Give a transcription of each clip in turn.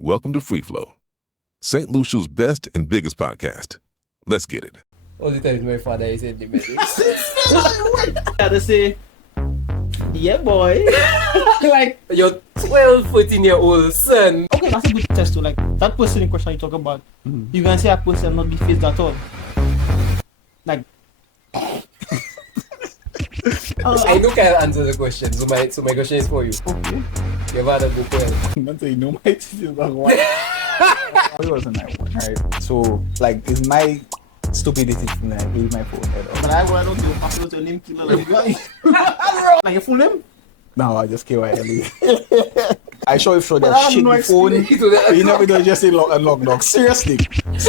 Welcome to Free Flow, St. Lucia's best and biggest podcast. Let's get it. All the time my father is in the middle. I had to say, yeah, boy. Like your 12, 14-year-old son. Okay, that's a good test too. Like that person in question you talk about, you can say a person not be phased at all. Like, I know Kyle answer the question, so my question is for you. okay. Your father go Pwell. Man say, no, my teacher was one. It wasn't my one, right? So, like, it's my stupidity to like, leave my phone head But up. I don't give a fuck about your name killer. Like your full name? No, I just KYLE. I show if show But I that have shit no the phone. experience. You never do just say lock and lock dog. Seriously.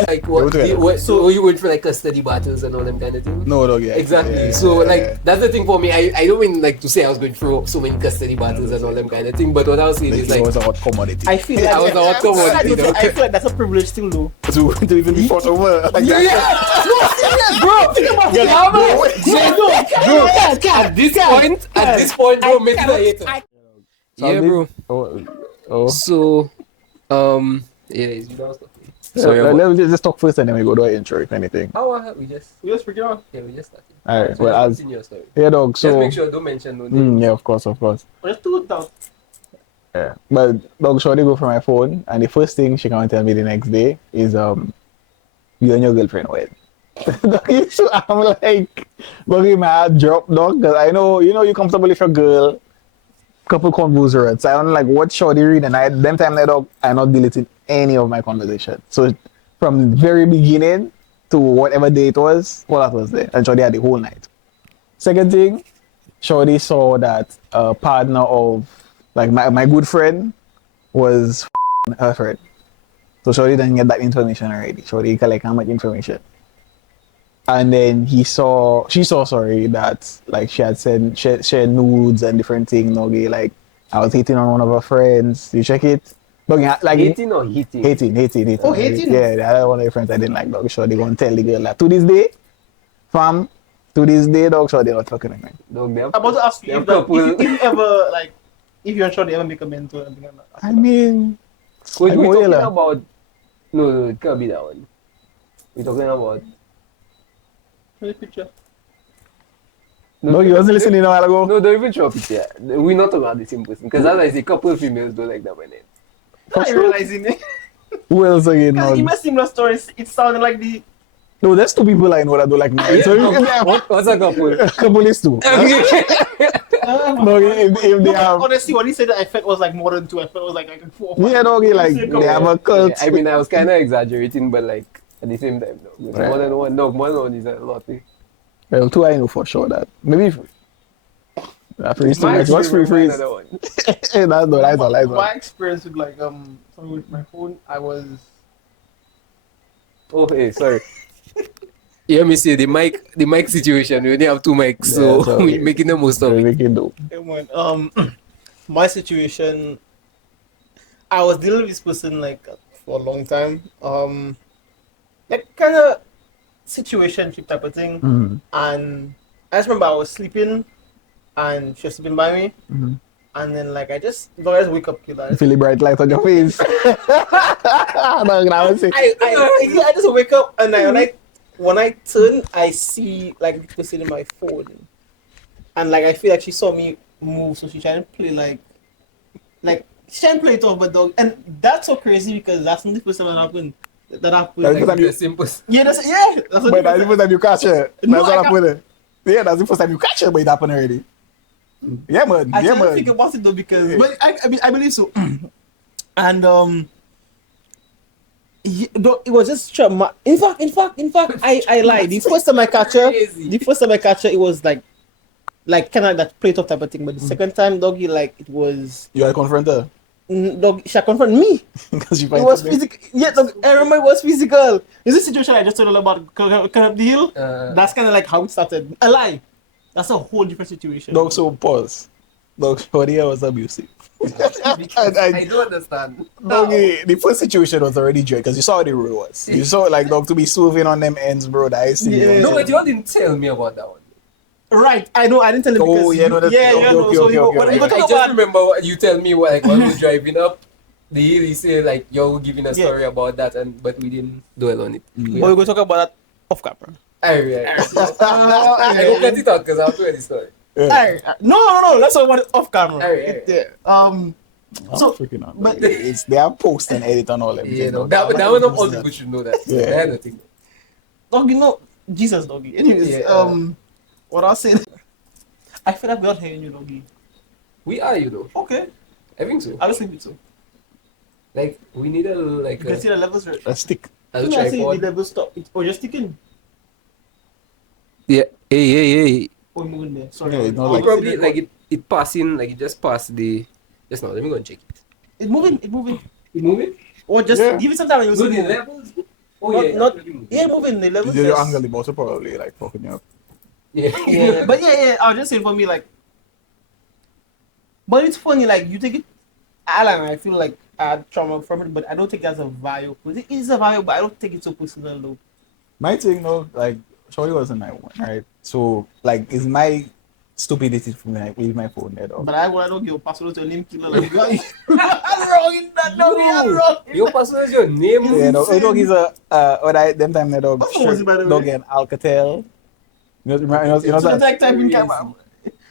Like what? Yeah, So you went for like custody battles and all them kind of things? No, dog, yeah. Exactly. Yeah, So yeah, like yeah. that's the thing for me. I don't mean like to say I was going through so many custody battles and all them kind of thing. But what I was saying is It like was a hot commodity. I feel like I was a hot commodity, though. I feel like that's a privilege still though. to even be fought over. Like yeah. No, serious, bro. Think about it. At this point, bro, make it a hater. Yeah, bro. Oh. So, yeah, it's Sorry, let me just talk first and then we go to our intro, if anything. we just freaking out. started. Alright, So well, just continue your story. yeah, dog, Just so. make sure don't mention no name. Yeah, of course. Just do it down. Yeah. But dog, shorty go for my phone, and the first thing she can tell me the next day is, you and your girlfriend wed. So I'm like, but my heart drop, dog, because I know, you're comfortable with your girl. Couple convos words. So I don't like what shorty read, and them time that dog, I not deleting any of my conversation. So from the very beginning to whatever day it was, all that was there, and shorty had the whole night. Second thing, shorty saw that a partner of like my good friend was her friend. So shorty didn't get that information already. Shorty collect how much information. And then she saw that like she had shared nudes and different things. Okay, like I was hitting on one of her friends. You check it. Dog, like Hating or hitting? Hating. Oh, hating? Yeah, the other one of the friends I didn't like. Dog, sure they gonna tell the girl that to this day, fam. To this day, dog, sure they not fucking with me. Dog, they have- I'm about to ask you they if, have if you ever like if you're sure they ever make a mentor or anything like that. I mean, Wait, I we're know, talking yeah. about. No, it can't be that one. We're talking about. Show the picture. no, you wasn't listening a while ago. No, don't even show up it yet. We're not talking about the same person. Because as I say, couple of females don't like that my name. Now you're realizing it. Who else again? Because in No, my similar stories, it sounded like the no, there's two people I know that don't like me. So you can have What's a couple? a couple is two. No, if they have. honestly, what he said that I felt was like more than two. I felt it was like 4 or 5. Yeah, doggy, like they have a cult. I mean, I was kind of exaggerating, but like at the same time, no. Right. More than one, no, more than one is a lot. Well, two I know for sure that maybe free too much. What's free? Another one. That's all. My experience with like something with my phone, I was Oh, hey, sorry. Yeah, me see the mic situation. We only have two mics, so Yeah, so we're making the most of we it. make it do. my situation. I was dealing with this person like for a long time. Like kind of situationship type of thing. Mhm. And I just remember I was sleeping, and she was sleeping by me, Mhm. and then like I just wake up, killer. Feel the bright light on your face. I just wake up and when I turn, I see like the person in my phone, and like I feel like she saw me move, so she trying to play like she trying to play it off, but dog, and that's so crazy because that's not the first time that happened. That happened. That's the Like, first time The simplest. yeah, that's what But that's the first time you catch her. That's No, what I happened with it. Yeah, that's the first time you catch her, but it happened already. Yeah, man. I Yeah, try to think man. about it though because Yeah. but I believe so. And it was just trauma. In fact, I lied. The first time I catch her, it was like kind of that plate of type of thing. But the second time, doggy, like it was You had to confront her. dog. She confronted me. Because she It was physical. Yeah, dog, I remember it was physical. Is this situation I just told you about coming up the hill? That's kind of like how it started. A lie. That's a whole different situation. Dog, so pause. Dog, Claudia was abusive. I don't understand. Doggy, the first situation was already dread because you saw what the rule was. You saw like dog to be swerving on them ends, bro. That I see. Yeah. No, but you all didn't tell me about that one. Right, I know. I didn't tell him Oh, because yeah, no, that's- yeah, okay, no. okay, So okay, you okay, when okay. you go I talk just about remember what you tell me like when we were driving up He say like you're giving a story about that, but we didn't dwell on it. But we're going to talk about that off camera. Alright. I go cut it out because I have to hear the story. Alright. No. Let's talk about it off camera. Alright. So, freaking out. but- It's they have post and edit on all them. Yeah, things, no, dog. that one of all people should know that. Yeah. I had a thing. Doggy, no. Jesus, doggy. Anyways, Yeah. what I was saying, I feel like we're not hearing you, doggy. We are, you know. Okay. I think so. I was thinking so. Like we need You can see the levels right. A stick. a I see the tripod. level stop. Or just sticking. Yeah. Hey. Or moving there. Sorry. Yeah, it's not I'll like- see Probably the like record. it passing like it just passed the. Just now, let me go and check it. It's moving. It's moving. It moving? Or just Yeah. give it some time and you'll No, see the it. levels. Oh Not- moving. Yeah, moving. The levels. If you just- angle the motor, probably like fucking you up. Yeah. Yeah, but yeah, I was just saying for me, like, but it's funny, like, you take it, I feel like I had trauma from it, but I don't think that's a value. It is a value, but I don't take it so personal, though. My thing though, like Shorty wasn't my one, right? So like it's my stupidity for me like leave my phone there though. But I don't give a password to a name killer. Like, I'm wrong in that, no, I'm wrong. Your password is your name. Yeah, no, dog is a what I them time the dog What phone was it, by the way? dog and Alcatel. You know So that, like typing camera.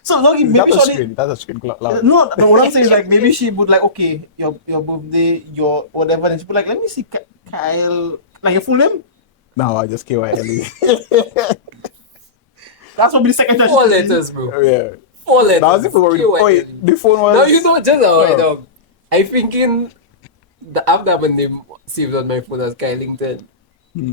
So, Logi, maybe that's a Shorty, screen. That's a screen loud. no, what I'm saying is like maybe she would like, okay, your birthday, your whatever, and she would like, let me see Kyle, like your full name. No, I just KYLE. That's probably the second time. 4 letters, bro. Yeah. 4 letters. That was the phone. KYL. Oh, wait, the phone was. Now you know just how I Oh. know. I thinking the app that my name saved on my phone as Kylington.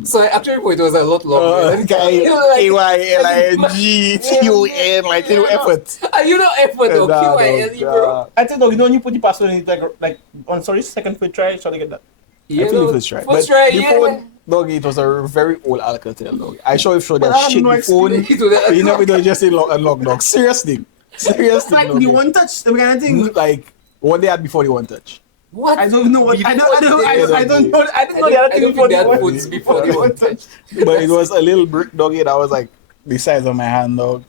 So I actually thought it was a lot longer. Like, KYLINGTUN, like you know effort. you know effort though, Nah, KYLE, dog, bro. I think, when you put the password in, it, like on second first try, try to get that. I think know, it was try. First But try, the yeah. phone, dog, it was a very old Alcatel, dog. I sure if But I that have shit no the phone. experience with that. You know, it was just unlock, dog. Seriously. It's like the one touch, the kind of thing. Like what they had before the one touch. What? I don't know what. I don't know the I other don't thing think before they had the one. phones before the one touch. But it was a little brick doggy that was like the size of my hand, dog.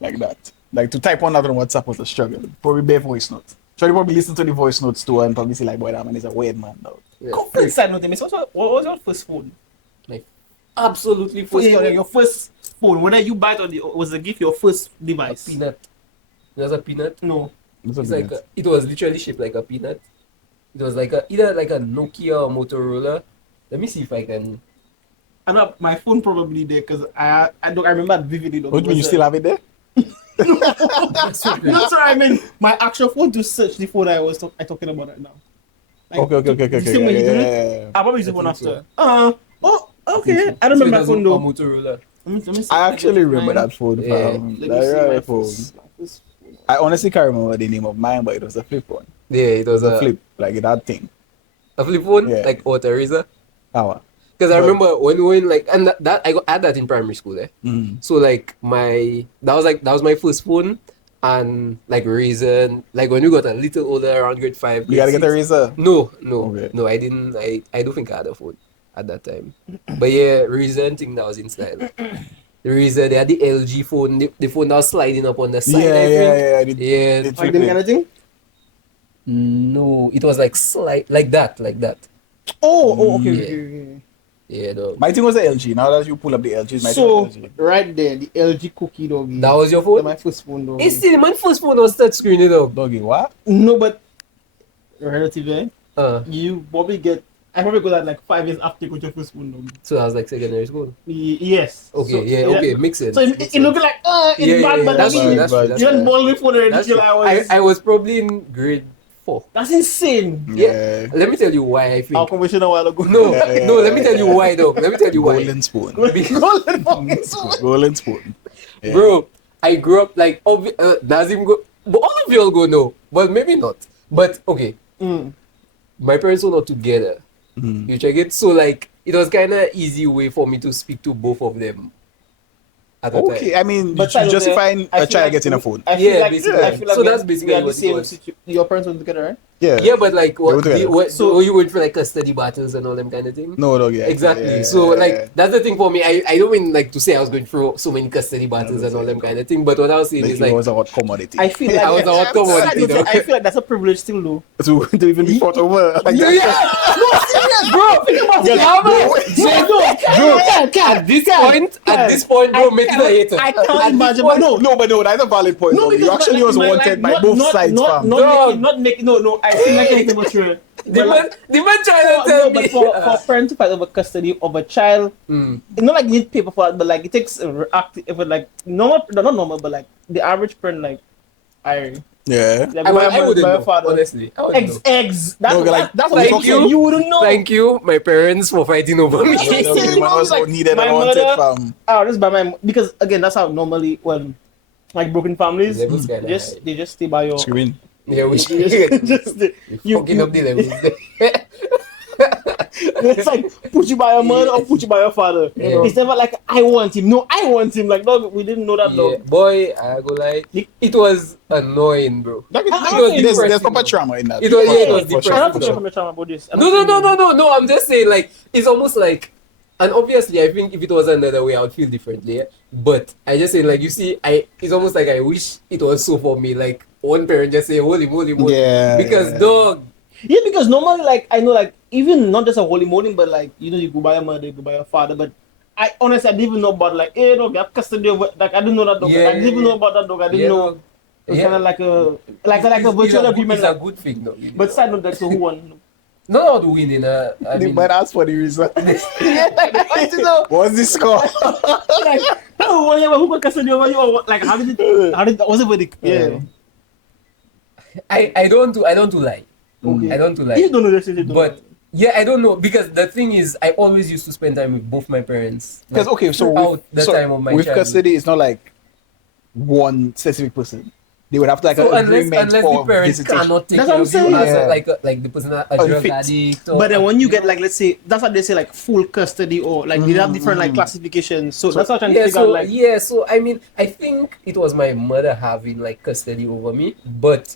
Like that. Like to type on that on WhatsApp was a struggle. Probably bare voice notes. Try to probably listen to the voice notes too and probably see like, boy, that man is a weird man, dog. Yeah. Confidence side note, miss. What was your first phone? Absolutely first Your first phone. Whether you buy it or was a gift, your first a device. peanut. There's a peanut. No. It's like it was literally shaped like a peanut. It was like either like a Nokia or Motorola. Let me see if I can. I know my phone probably there because I remember it vividly. Though, What do you mean you still have it there? No, sorry, I mean my actual phone to search the phone I was talking about right now. Like, Okay. the same way you do it, Yeah. I'll probably use the I one think after. Okay. I don't So it remember my was phone a though. Motorola. Let me see. I actually remember that phone. Yeah. Fam. Let me That see really my phone. first phone. I honestly can't remember the name of mine, but it was a flip one. Yeah, it was It was a flip, like that thing. a flip phone, Yeah. like Auto Eraser. Our. Because I But- remember when like and that I had that in primary school. So like that was my first phone, and like reason like when we got a little older around grade 5. You gotta grade get a 6. razor. No, Okay. no, I didn't. I don't think I had a phone at that time. But yeah, reason thing that was in style. The reason they had the LG phone, the phone that was sliding up on the side. Yeah. I Did- Yeah. did Like flip didn't it. get anything? No, it was like slide like that. Okay. Yeah, no. My thing was the LG. Now that you pull up the LG, my So thing was LG. right there, the LG cookie doggy. That was your That's phone? my first phone doggy. It's still my first phone was touchscreen, you know. Doggy, what? No, but relatively, You I probably got that like 5 years after you got your first phone doggy. so I was like secondary school. Yes. Okay, So, yeah, okay, makes sense. So makes it looked sense. like it's bad, but that's I true, mean, that's true, that's you true. had ball before the That's until true. I was probably in grade 4. That's insane. Yeah. Let me tell you why I think. Our conversation a while ago. No, Yeah, no, let me tell you why though. Let me tell you why. Golden spoon. Golden fucking spoon. Golden spoon. Yeah. Bro, I grew up like Nazim go, but all of y'all go no, but maybe not. But okay, my parents were not together. You check it. So like it was kind of easy way for me to speak to both of them. at the Okay, time. I mean, But you're child, justifying I a feel child like getting a phone. I feel Yeah, like, basically. I feel like So that's we basically are the what it same was. Your parents were together, right? Yeah. Yeah, but like, were what, together. so you went for like custody battles and all them kind of thing? No, yeah. Exactly. Yeah, So yeah, like yeah. that's the thing for me. I don't mean like to say I was going through so many custody battles and all them kind of thing. But what I was saying Like is it like was a hot commodity. I feel like I was a hot commodity, though. I feel like that's a privilege still, though. to even be fought over. Like yeah, that. no serious, bro. Think about it, At this point, bro, make it a hater. I can't At this imagine. point- No, that's a valid point. No, though. because you actually was wanted by both sides, fam. not making. No. I feel like it's much true. The man trying to tell me. But for a parent to fight over custody of a child, it's not like you need paper for that, but like it takes if it like normal, not normal, but like the average parent, like Yeah. like I my wouldn't know, father, honestly. I wouldn't know. eggs. That's No, like, that's what thank you. You wouldn't know. Thank you, my parents, for fighting over me. Yeah, The you man know, was so like, needed my and wanted, mother- fam. Just by my because again that's how normally when like broken families Levels kinda they just stay by your Screaming. Yeah, we just you fucking up the levels. it's like put you by your mother or put you by your father. Yeah. It's never like I want him. No, I want him. Like no, we didn't know that Yeah, though. boy, I go like it was annoying, bro. There's proper trauma in that. It was- yeah, it was For depressing. sure, I'm not for talking sure. from the trauma about this. No. I'm just saying, like, it's almost like, and obviously, I think if it was another way, I would feel differently. Yeah? But I just say, like, you see, it's almost like I wish it was so for me. Like, one parent just say, holy moly. Yeah, Because, yeah. dog, Yeah, because normally like I know like even not just a holy morning, but like you know you go by your mother, you go by your father. But I honestly I didn't even know about like dog, you have custody of like I didn't know that dog. Yeah, I didn't even know about that dog. I didn't know. dog. It was kind of like a virtual agreement. It's a good thing, though. Really. But side note that so who won? not winning. I They mean, might ask for the reason. Yeah, like, I want to know. What's the score? Like, who got custody over you? Or what? Like, how did was it verdict? Yeah. I don't do lie. Okay. I don't do lie. You don't know this, you don't But know. yeah, I don't know because the thing is, I always used to spend time with both my parents. Because like, okay, so throughout the time of my with childhood. custody, it's not like one specific person. They would have to like So an unless agreement the for parents visitation. cannot take That's care what of I'm you saying. as Yeah. like the person a drug Unfit. addict. Or, But then when you get like let's say that's what they say like full custody or like they have different like classifications. So that's what I'm trying to figure out like so I mean, I think it was my mother having like custody over me, but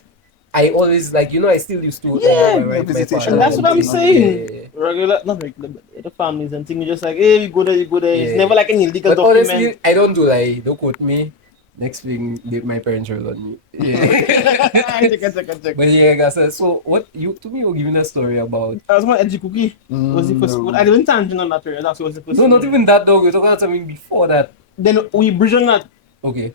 I always like I still used to Yeah, my visitation. and that's what I'm Yeah, saying. yeah, yeah. Regular, not regular, but the families and things. You just like, hey, you go there. It's Yeah. never like any legal But document. honestly, I don't do like don't quote me. Next thing my parents roll on me. Yeah. Check. But yeah, guys. So what you were giving a story about? I was my edgy cookie. Was the first one. I didn't tangent on that period. That's what was the first No, one. not even that dog. We're talking about something before that. Then we bridge on that Okay.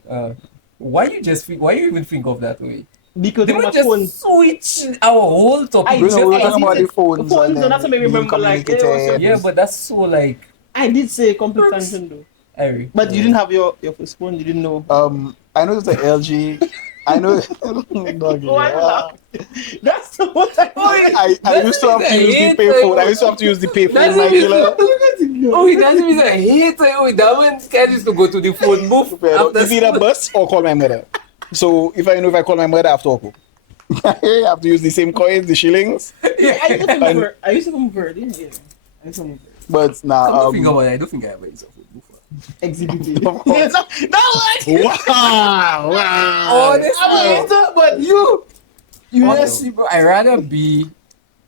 Why you even think of that way? because They of would my just phone. switch our whole topic. I We know we're I talking did about say- the phones. phones, and and that's what made me being remember, like, communicated. Yeah, but that's so like I did say complete tangent though. Harry. But you didn't have your first phone. You didn't know. I know it's an LG. I know. Doggy, Why yeah. laugh? That's what I used to have to use the payphone. I used to have to use the payphone That's regular. Oh, he doesn't mean I hate it. Oh, that one scared used to go to the phone booth after It's either school. bus or call my mother. So if I call my mother, I have to talk. I have to use the same coins, the shillings. I used to convert. Yeah. I used to convert. But I don't think nah. about it. I don't think I ever used a phone booth. Exhibit. Of course. Wow! Honestly, But you honestly, bro, I'd rather be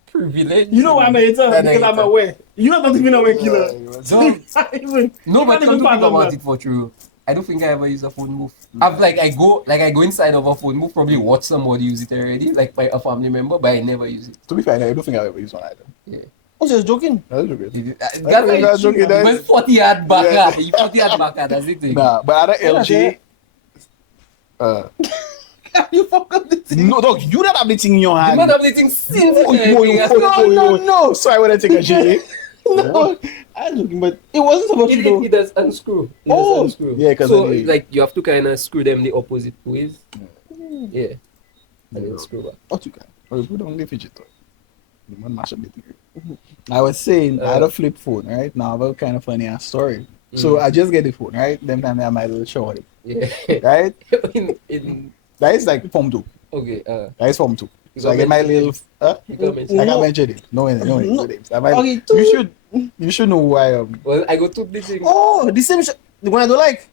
privileged. You know why I'm a hater? than Because I'm hater. aware. You know not even aware killer. Dog. Even- No, you but can't come even to think fathom about that. it for true. I don't think I ever use a phone booth. I go inside of a phone booth, probably watch somebody use it already, like by a family member, but I never use it. To be fair, I don't think I've ever used one either. Yeah. I was just joking. That's okay. That's joking, that's- but 40 yard back, Yeah. you 40 yard back, that's the thing. Nah, but other Yeah, LG. You fuck up the thing. No, dog, you don't have the thing in your You hand. might have the thing since No. So I want to take a G. No, I was joking, but it wasn't about you though. It does unscrew. It Oh. does unscrew. Yeah, 'cause so then you- like you have to kind of screw them the opposite ways. Yeah. And then screw back. What you can? Or if we don't leave it. The man mash up the thing. I was saying, I had a flip phone, right? Now, I have a kind of funny ass story. So I just get the phone, right? Then time I have my little shorty, Yeah. right? in That is like Form 2. okay. That is Form 2. So I get my little... You can mention. I No. can't mention it. No names. Okay, You should know who I am. Well, I go to the thing. Oh, the same the one I don't like.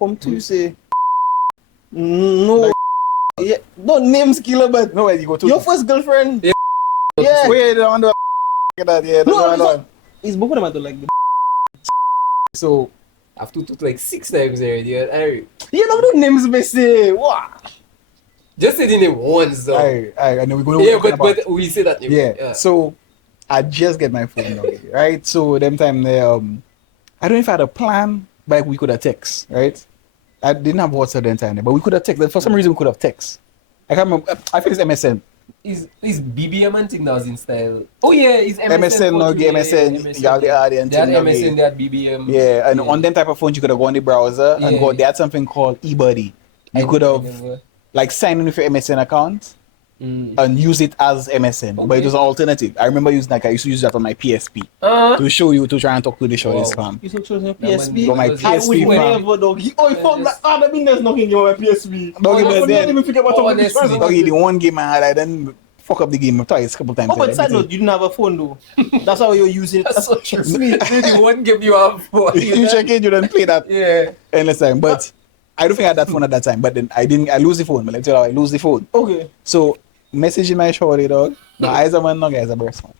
From Tuesday. No. Yeah. No names killer, but No, you go to your first girlfriend. Yeah. Yeah. Wait, I don't do that. Yeah, No. It's both of them I don't like. So I've took like 6 times already. You don't know names, Messi. What? Just say the name once though. I know we're going Yeah, to but we say that name. yeah. So I just get my phone now, right? So them time there, I don't know if I had a plan, but we could have text, right? I didn't have WhatsApp then time, but we could have text. For some reason, we could have text. I can't remember. I think it's MSN. Is BBM and thing that was in style? Oh yeah, it's MSN. MSN, no, MSN. Yeah, they had They had MSN, they had BBM. Yeah, and on them type of phones, you could have gone in the browser and Yeah. they had something called eBuddy. You could have like signed in with your MSN account and use it as MSN, but it was an alternative. I remember using I used to use that on my PSP to show you to try and talk to the shorties fam. You took shows on That PSP? one- my that was- I PSP would fam. never, dog. Oh, you found that. That means there's nothing on my PSP. Doggy, I but would then- not even forget what Honestly. Doggy, the one game I had, I didn't fuck up the game twice, a couple times. Oh, but side note, you didn't have a phone though. That's how you're using it. That's so true. The one game you have for you check it, you didn't play that Yeah. endless time. But I don't think I had that phone at that time. But then I lose the phone. But let's tell you how I lose the phone. Okay. So messaging my shorty dog. Now eyes a man, no guys a burst man.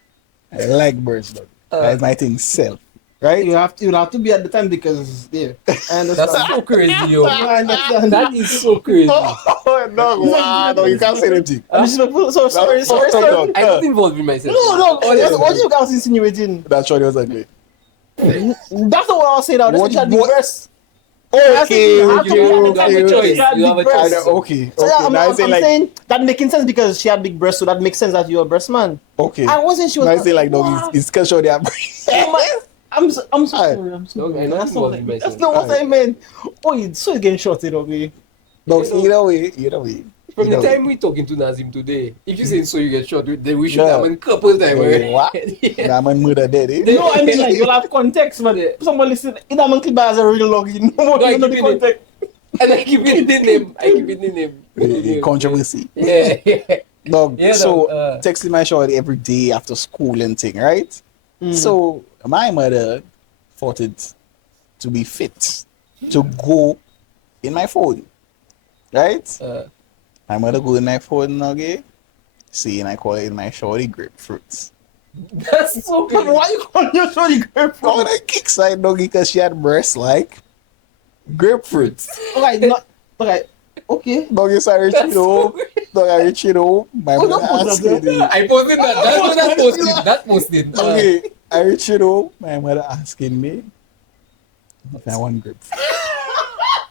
I like burst dog. That's my thing self. Right? You'll have to be at the time because yeah. I understand. That's so crazy, yo. I understand. That is so crazy. Oh no, wow, no, you can't say anything. I'm disrespectful. So sorry. Dog. I got involved with myself. No. Honestly. What you guys insinuating? That shorty was ugly. That's not what I was saying now. That's What- what you had what- the breast. Okay, You have to be at the okay, time okay. because she You had have a big choice. breasts. Okay. So yeah, I'm Now I say like saying that making sense because she had big breasts, so that makes sense that you're a breast man. okay. I wasn't sure. Now I say like dog, Wow. it's because shorty have. I'm so Aye. sorry. I'm so Okay, sorry. no, That's not involved what- with that's myself. not what I meant. Oh, so it's getting shorted, okay? Dog, either way. From the Either way. time we talking to Nazim today, if you say so you get shot, then we should Yeah. have a couple times. Yeah, Right? what? Yeah. That man murder dead, eh? No, I mean like you'll have context, but someone listen. It doesn't clip as a real login. No, I you know keep the it context. And I keep it the name. Controversy. Yeah. Dog, Yeah, so dog, texting my shorty every day after school and thing, right? So my mother thought it to be fit to go in my phone, right? My mother go in my phone, okay? See, and I call it in my shorty grapefruits. That's so But good. why you calling your shorty grapefruit? Oh, I kick side doggy because she had breasts like grapefruits. Okay, not okay. Okay. Doggy, so I reach That's it so home. Dog, I reach it home. My Oh, mother don't put asked that me. there. I posted that. That's what I posted. That posted. Okay, I reach it home. My mother asking me if I want grapes.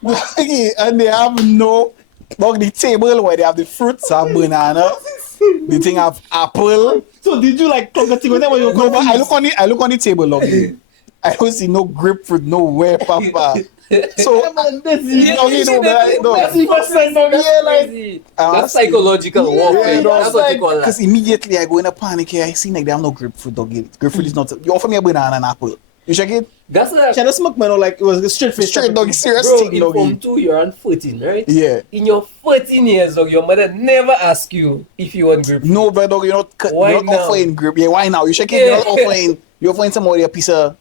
Okay, and they have no, dog, the table where they have the fruits have banana, the thing have apple. So did you like talk a thing with them when you were No, but going? I look on the table, okay. I don't see no grapefruit nowhere, papa. So, That's Yeah, okay, no, but I don't. That's even said no. Yeah, like Crazy. I'm That's asking- psychological warfare. Yeah, That's what you call that. because immediately I go in a panic here. I see like they have no grapefruit, dog. Grapefruit is not. You offer me a banana and apple. You check it? That's like, China smoke man, like it was a straight face. Straight dog, serious bro, thing, in doggy. Form 2, you're on 14, right? Yeah. In your 14 years, dog, your mother never asked you if you want grapefruit. No, but dog, Why you're not now? offering grape. Yeah, why now? You check it. Yeah. You're offering somebody a piece of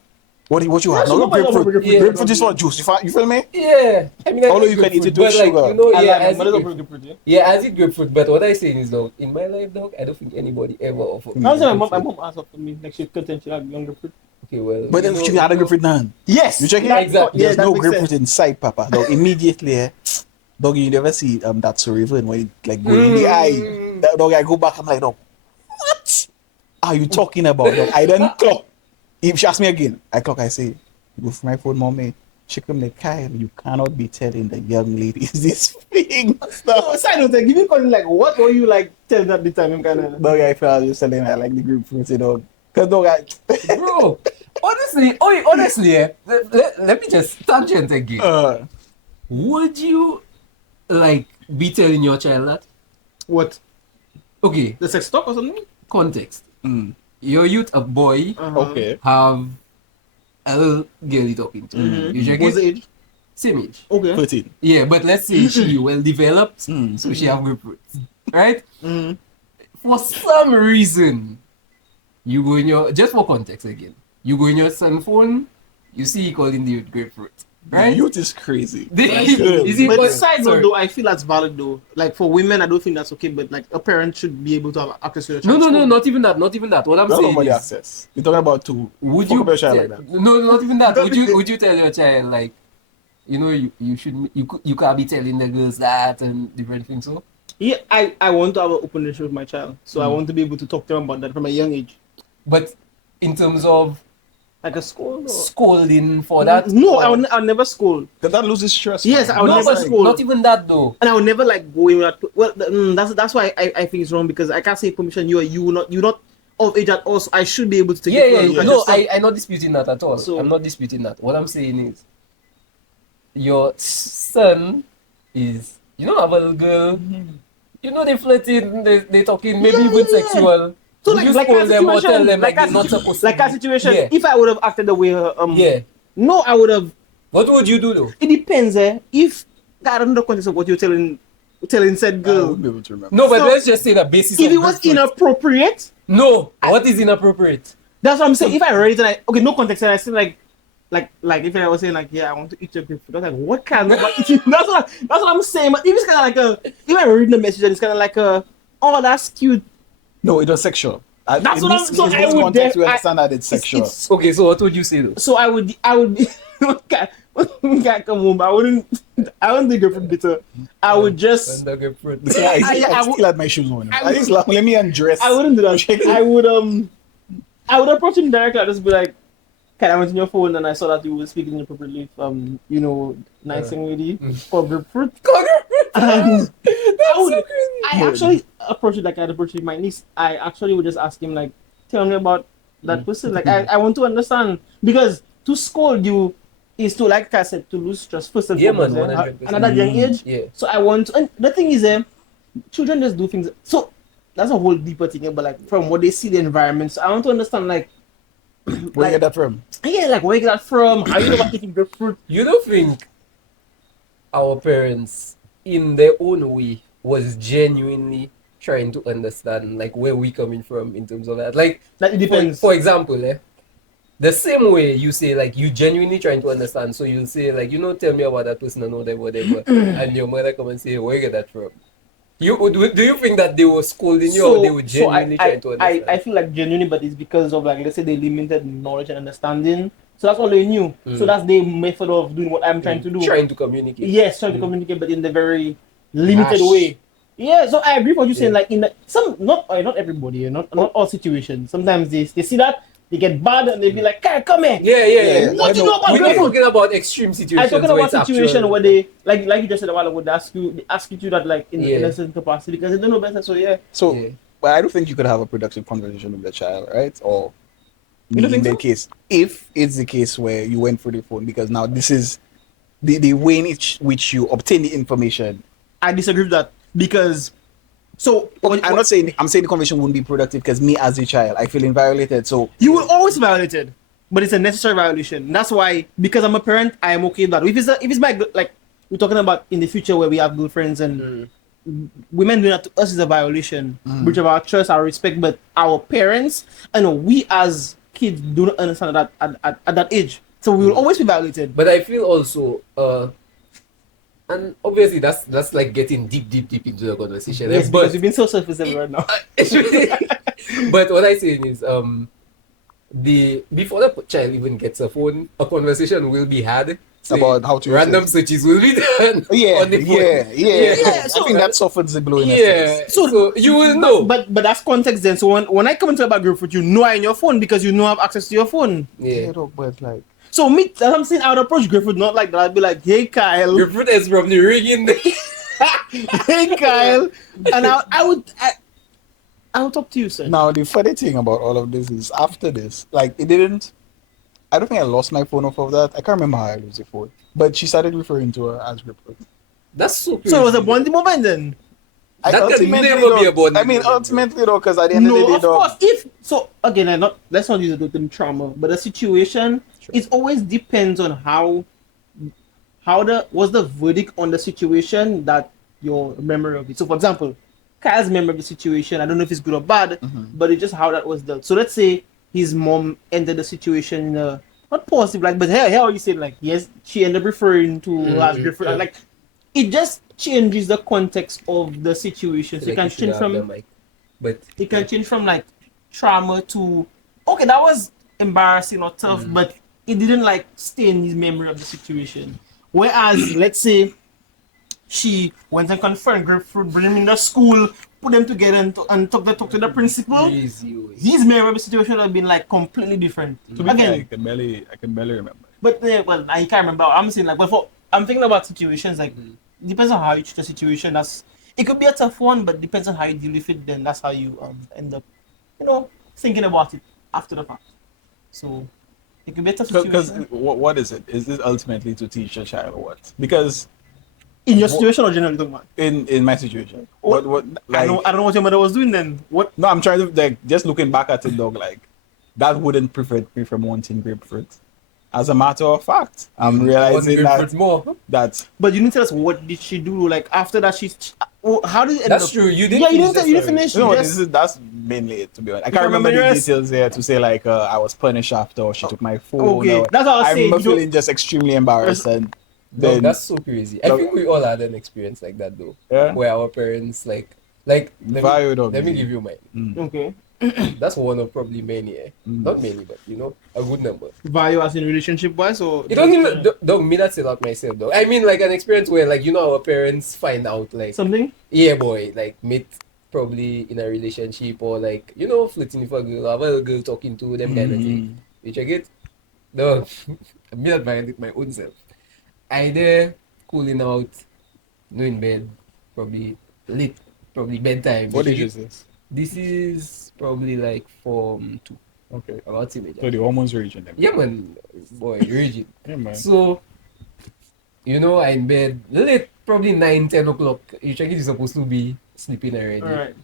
what you have. Yeah, No so nobody grapefruit. know grapefruit. Yeah. Grapefruit is not juice. You feel me? Yeah. I mean, I Although like you can eat grapefruit, it with but, like, sugar. you know, I yeah, like as my mother it- don't grapefruit, yeah. yeah, as it grapefruit. But what I'm saying is, dog, in my life, dog, I don't think anybody ever offered me I was saying my grapefruit. mom asked up for me like she content she had younger fruit. Okay, well. But then you had a grapefruit none. Yes. You check it? Yeah, exactly. There's that no makes grapefruit sense. inside, Papa. Dog, immediately, dog, you never see that Sullivan when it like go in the eye. That dog, I go back, I'm like, dog, what are you talking about, dog? I then clock. If she asks me again, I clock, I say, go for my phone, mommy. She come like, Kyle, you cannot be telling the young ladies this thing. No, side note, like, give me calling like what were you like telling at the time? I'm kind of Dog, I felt just telling her I like the grapefruit, dog. Cause dog, Bro, honestly, yeah, let me just tangent again. Would you like be telling your child that? what Okay, the sex talk or something? context. Mm. Your youth, a boy, Okay. have a little girl you talking to. You check What's it? the age? Same age. Okay. 13. Yeah, but let's say she well developed, so she have grapefruit, right? For some reason, you go in your, just for context again, you go in your son phone, you see he calling the grapefruit. right? Youth is crazy. Is it But but- side note sorry. though, I feel that's valid though. Like for women, I don't think that's okay. But like a parent should be able to have access to their No, child's no, no, phone. not even that. Not even that. What I'm Not saying nobody is, access. You're talking about to would fuck you up your child tell- like that. No, not even that. Don't be- Would you tell your child like, you know, you should you can't be telling the girls that and different things. So Yeah, I want to have an open relationship with my child, so I want to be able to talk to them about that from a young age, but in terms of like a school. Or... scolding for that, No, or- I'll never scold, Because that loses stress. Yes, man. I would no, never but scold. not even that though. and I would never like go in with that. Well, that's why I think it's wrong because I can't say permission. You're not of age at all. So I should be able to take Yeah, it. yeah, from you. yeah. I No, just thought- I'm not disputing that at all. So- I'm not disputing that. What I'm saying is, your son is, you know, have a little girl. You know, they flirting, they talking, maybe Yeah, even yeah. sexual. So Would you like scold that them or tell situation, them like they're that not situ- supposed like to? that situation. Yeah. If I would have acted the way Yeah. no, I would have. What would you do though? It depends, If I don't know the context of what you're telling said I girl. wouldn't be able to remember. No, but So, let's just say the basis If of it was Griffith. inappropriate, No, what is inappropriate? that's what I'm saying. If I read it and okay, no context, and I say like if I was saying like, yeah, I want to eat your Griffith, I was like, what kind of eating? That's what I'm saying. But if it's kind of like if I read the message and it's kind of like oh, that's cute. No, it was sexual. That's In what I'm- this- so in I this would context, we def- understand that it's sexual. It's- Okay, so what would you say though? So I would can't come home. I wouldn't think Griffith bitter. I would just. Under Griffith. Yeah, I I still had my shoes on. I At least let me undress. I wouldn't do that. I would approach him directly. I'd just be like, "Can I went on your phone and I saw that you were speaking inappropriately from nice young lady for grapefruit." And I actually approached it like I'd approach it with my niece. I actually would just ask him like, "Tell me about that person." Like I want to understand because to scold you is to, like I said, to lose trust first and Yeah, foremost. man, eh, 100%. and at that young age. Yeah. So I want to, and the thing is, children just do things. So that's a whole deeper thing, but like from what they see the environment. So I want to understand like, Where you get that from? yeah, like where you get that from? How you know about taking grapefruit? You don't think our parents, in their own way, was genuinely trying to understand like where we coming from in terms of that? Like, That it depends. for example, the same way you say like you genuinely trying to understand, so you'll say like, tell me about that person and whatever, and your mother come and say, where you get that from? Do you think that they were scolding you or they were genuinely trying to understand? I feel like genuinely, but it's because of like let's say they limited knowledge and understanding. So that's all they knew. So that's their method of doing what I'm trying to do. Trying to communicate. Yes, trying to communicate, but in the very limited Gosh. way. Yeah, so I agree with what you're saying. Yeah. Like in not everybody, not all situations. Sometimes they see that they get bad and they be like, "Kai, come here." Yeah. What you know about We're not grapefruit? talking about extreme situations. I'm talking where about it's situation actual- where they like you just said a while ago. They ask you to do that like in Yeah. a certain capacity because they don't know better. So yeah, So, Yeah. but I don't think you could have a productive conversation with the child, right? Or You don't in think the so? case, if it's the case where you went for the phone, because now this is the way in which you obtain the information. I disagree with that because so I'm saying the conversation wouldn't be productive because me as a child, I feel violated. So you will always be violated, but it's a necessary violation. That's why because I'm a parent, I am okay with that. If it's my like we're talking about in the future where we have girlfriends and women doing that to us is a violation, which of our trust, our respect, but our parents, I know we as kids do not understand that at that age. So we will always be violated. But I feel also, and obviously that's like getting deep into the conversation. Yes, but because we've been so surface level right now. but what I'm saying is, before the child even gets a phone, a conversation will be had. Say, About how to use random it. searches will be done. yeah, on the phone. yeah. so- I think that softens the blow. In Yeah. So- So you will know. But that's context then. So when I come into about grapefruit, you know I'm in your phone because you know I have access to your phone. Yeah. But like, So me, as I'm saying, I would approach grapefruit not like that. I'd be like, "Hey Kyle, Your fruit is from the ring in there. hey Kyle," and I would talk to you, sir. now the funny thing about all of this is after this, like it didn't. I don't think I lost my phone off of that. I can't remember how I lost the phone, but she started referring to her as Griffith. That's so crazy. So it was a bonding moment then. I That can ultimately never be don't- a bonding I mean, moment, bro. ultimately though, because at the end of the No, day, of though, course. If so, again, let's not use the term trauma, but the situation. It always depends on how what's the verdict on the situation that your memory of it. So, for example, Kyle's memory of the situation. I don't know if it's good or bad, but it's just how that was dealt. So let's say his mom entered the situation not positive, like, but here how you say like, yes, she ended up referring to as Griffith. yeah. Like, it just changes the context of the situation. So Like, it can you should change have the from mic. But it can change from like trauma to okay, that was embarrassing or tough, but it didn't like stay in his memory of the situation. Whereas, let's say she went and confirmed Griffith, bring him in the school, put them together and talk to the principal. crazy way. His memory of the situation would have been like completely different. To be fair, Again, I can barely remember. but well, I can't remember. I'm saying like, I'm thinking about situations like depends on how you treat the situation. That's it could be a tough one, but depends on how you deal with it. Then that's how you end up, thinking about it after the fact. So it could be a tough Because situation. what is it? Is this ultimately to teach a child or what? Because In your situation or generally talking about? in my situation, What- what I like don't know what your mother was doing then. What? no, I'm trying to like just looking back at it, dog. Like that wouldn't prevent me from wanting grapefruit. As a matter of fact, I'm realizing that more. that But you didn't tell us what did she do? Like after that, how did it end That's up? true. You didn't. Yeah, you finish didn't. the You didn't story. finish. no, You just- that's mainly it. To be honest, I You can't remember the rest? details there to say like I was punished after or she took my phone. Okay, or, that's what I was I saying. remember You don't- feeling just extremely embarrassed and No, then that's so crazy. I No. think we all had an experience like that though, yeah, where our parents like Value dog. let me give you mine. Okay. That's one of probably many. Mm. Not many, but a good number. Value as in relationship wise or It don't even don't me that say out myself though. I mean like an experience where like our parents find out like something. yeah boy like meet probably in a relationship or like flirting with a girl or have a girl talking to them kind of thing. You check it? No, me not violate my own self. I there cooling out, in bed, probably late, probably bedtime. What You age check is it? this? This is probably like Form 2, Okay, about teenager. so the hormones region. Then. Yeah man, boy, rigid. Yeah, man. So, I in bed late, probably 9, 10 o'clock. You check it, you're supposed to be sleeping already. Alright.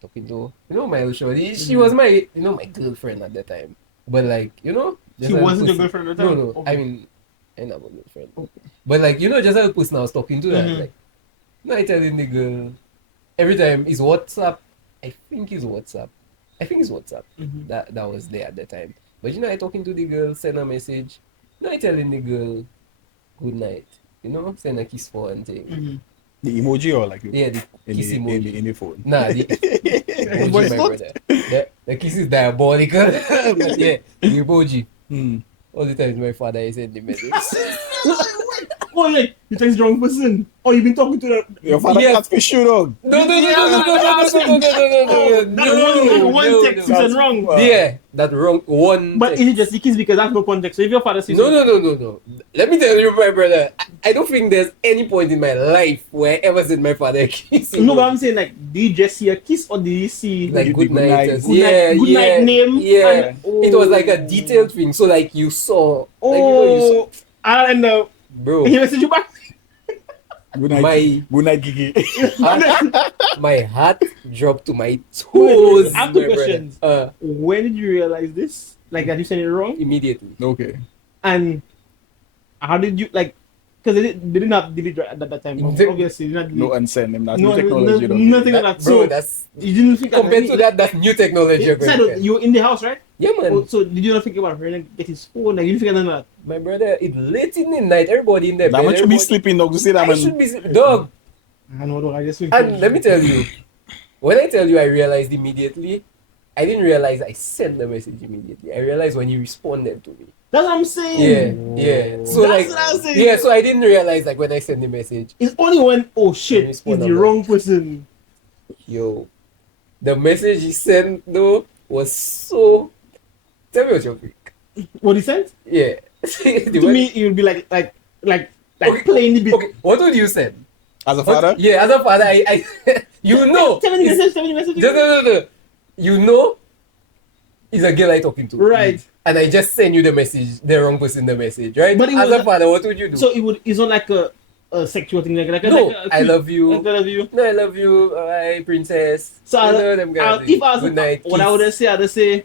Talking to, my little shorty. She was my, my girlfriend at that time. But like, just She a wasn't your pussy. girlfriend at the time? No. Okay. I mean, I ain't have a girlfriend. But like, just a person I was talking to that. Mhm. Like, I telling the girl, every time is WhatsApp. I think it's WhatsApp. Mhm. That was there at the time. But I talking to the girl, send a message. I telling the girl, good night. Send a kiss for and thing. Mhm. The emoji or like Yeah, the in kiss the, emoji. in the phone. Nah, the emoji, Voice my note? brother. The kiss is diabolical. But yeah, the emoji. Hmm. All the time my father is sending the message. Oh, like you text the wrong person. Oh, you've been talking to the. Your father Yes. catfish you, dog. No. That one text you no. sent wrong. Yeah, that wrong one. But text. is it just the kiss because that's no context? So if your father says No. Let me tell you, my brother. I don't think there's any point in my life where I ever said my father kissing. No, but I'm saying like, did you just see a kiss or did you see Like You good did night. good night. and- Good night- good night name? Yeah. And- It was like a detailed thing. So like you saw. Like, Oh, and bro. he messaged you back. Good night. My- Good night, Gigi. My heart dropped to my toes. I have two my brother. questions. When did you realize this? Like that you sent it wrong? Immediately. Okay. And how did you like? Because they didn't have delete right at that time. Obviously, they didn't have No delete. unsend him. That's No, no technology. no, dog. nothing like that. Bro, So that's you didn't think compared to that, that's new technology. you're going to So get. you were in the house, right? Yeah, man. Oh, so did you not think about her and get his phone? Like you didn't think of that? My brother, it's late in the night. Everybody in there. That much should be sleeping, dog. To say that, I man. should be dog. I know, dog. I just And let me tell you, when I tell you I realized immediately, I didn't realize I sent the message immediately. I realized when he responded to me. That's what I'm saying. Yeah. So That's like, what I'm saying. yeah. So I didn't realize like when I sent the message, It's only when shit, When it's you the respond, wrong person. yo, the message he sent though was so. Tell me what you think. What he sent? Yeah. To me, it would be like Okay, playing the bit. Okay, what would you send? As a What- father, Yeah, as a father, I you know. Tell me the it's- message. Tell me the message. No. You know, it's a girl I talking to. Right. And I just send you the message, the wrong person the message, right? But it as was- a father, what would you do? So it's not like a sexual thing, like no, like a I love you. I love you. No, I love you. Hi, princess. So You know them guys. if I was Good night. what I would say, I'd say,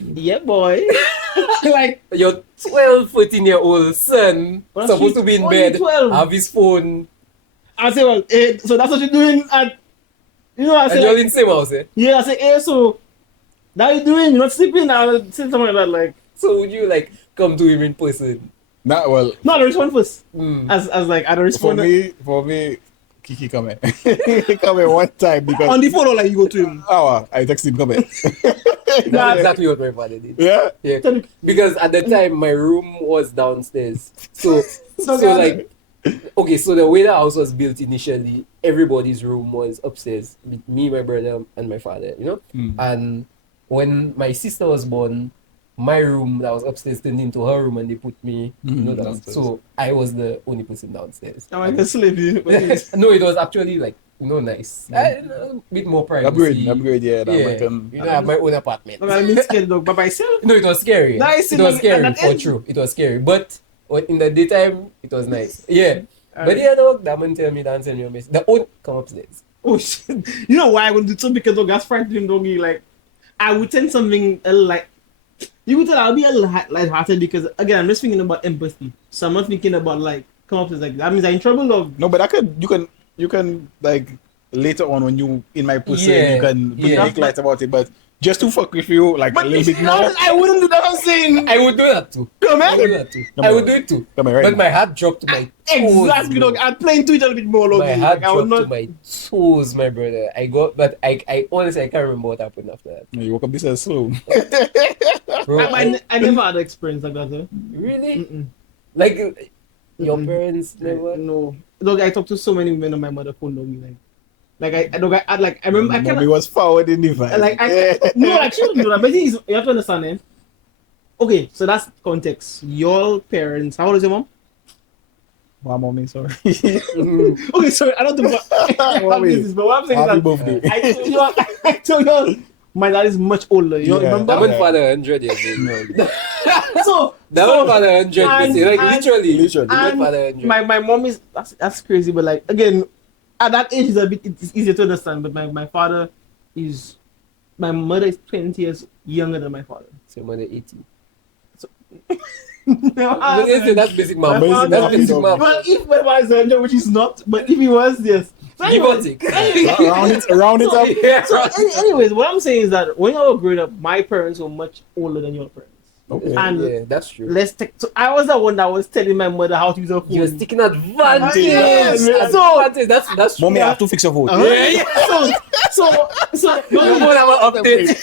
yeah, boy. Like, Your 12, 14-year-old son Well, supposed to she's be in only bed, 12. have his phone, I say, well, so that's what you're doing at, I and say, you're like, in same house, eh? yeah, I say, so that you doing? You're not sleeping? I would say something like that, like, So would you like come to him in person? Nah, well, No, the respond first. Mm. As like I don't for respond me, Kiki come in. He come in one time because on the phone or like you go to him. I text him come in. That's exactly what my father did. Yeah. Yeah. Because at the time my room was downstairs. So like okay, so the way the house was built initially, everybody's room was upstairs with me, my brother, and my father, you know? And when my sister was born, my room that was upstairs turned into her room and they put me, downstairs. So I was the only person downstairs. I'm like a slave. No, it was actually like, nice. A bit more privacy. Upgrade, yeah. I have my own apartment. I'm being scared dog by myself. No, it was scary. Nice, It was and scary, that for end. true. It was scary. But in the daytime, it was nice. Yeah. But Alright. yeah, dog, that man tell me that send me a message. The own come upstairs. Oh shit! You know why I would do something because dog that's frightening doggy. Like I would send something like you would tell I'll be a little lighthearted because again I'm just thinking about empathy. So I'm not thinking about like come up with like that means I'm in trouble dog. No, but you can like later on when you in my pussy you can make light about it, but just to fuck with you like a little bit more. I wouldn't do that. I'm saying I would do that too. come I would do on. that too. Come I on. would do it too. Come on, right But now. my heart dropped to my toes. Exactly bro. dog. I'd play into it a little bit more dog. My heart Like, I would dropped to not. my toes, my brother. I honestly I can't remember what happened after that. You woke up this as slow. Bro, I never had an experience like that. really? Mm-mm. Like your Mm-mm. parents never? No, dog. I talked to so many women on my mother phone dog. Like I remember I Mommy can't was forward in the vibe. like no like she wouldn't do that. But the thing is, you have to understand it. Okay, so that's context. Your parents. How old is your mom? My mommy, sorry. Okay, sorry, I don't think business, but what I'm saying Happy is that birthday. I told you my dad is much older. You Yeah. remember? That man father 100 years old. So That man father 100 and- like and- literally. Literally. The man and father 100. my mom is that's crazy, but like again, at that age it's easier to understand. But my father is my mother is 20 years younger than my father. So mother 80. No, That's basic math. My father- That's basic math. well, if my father is 100, which is not, but if he was, yes. So Give or anyways, take. Round it up. Yeah. so anyways, what I'm saying is that when I was growing up, my parents were much older than your parents. Okay. And Yeah, that's true. let's take. So I was the one that was telling my mother how to use her phone. You're taking advantage. Yeah. Advantage. That's true. Mommy, I have to fix your phone. Uh-huh. Yeah, So You won't have an update.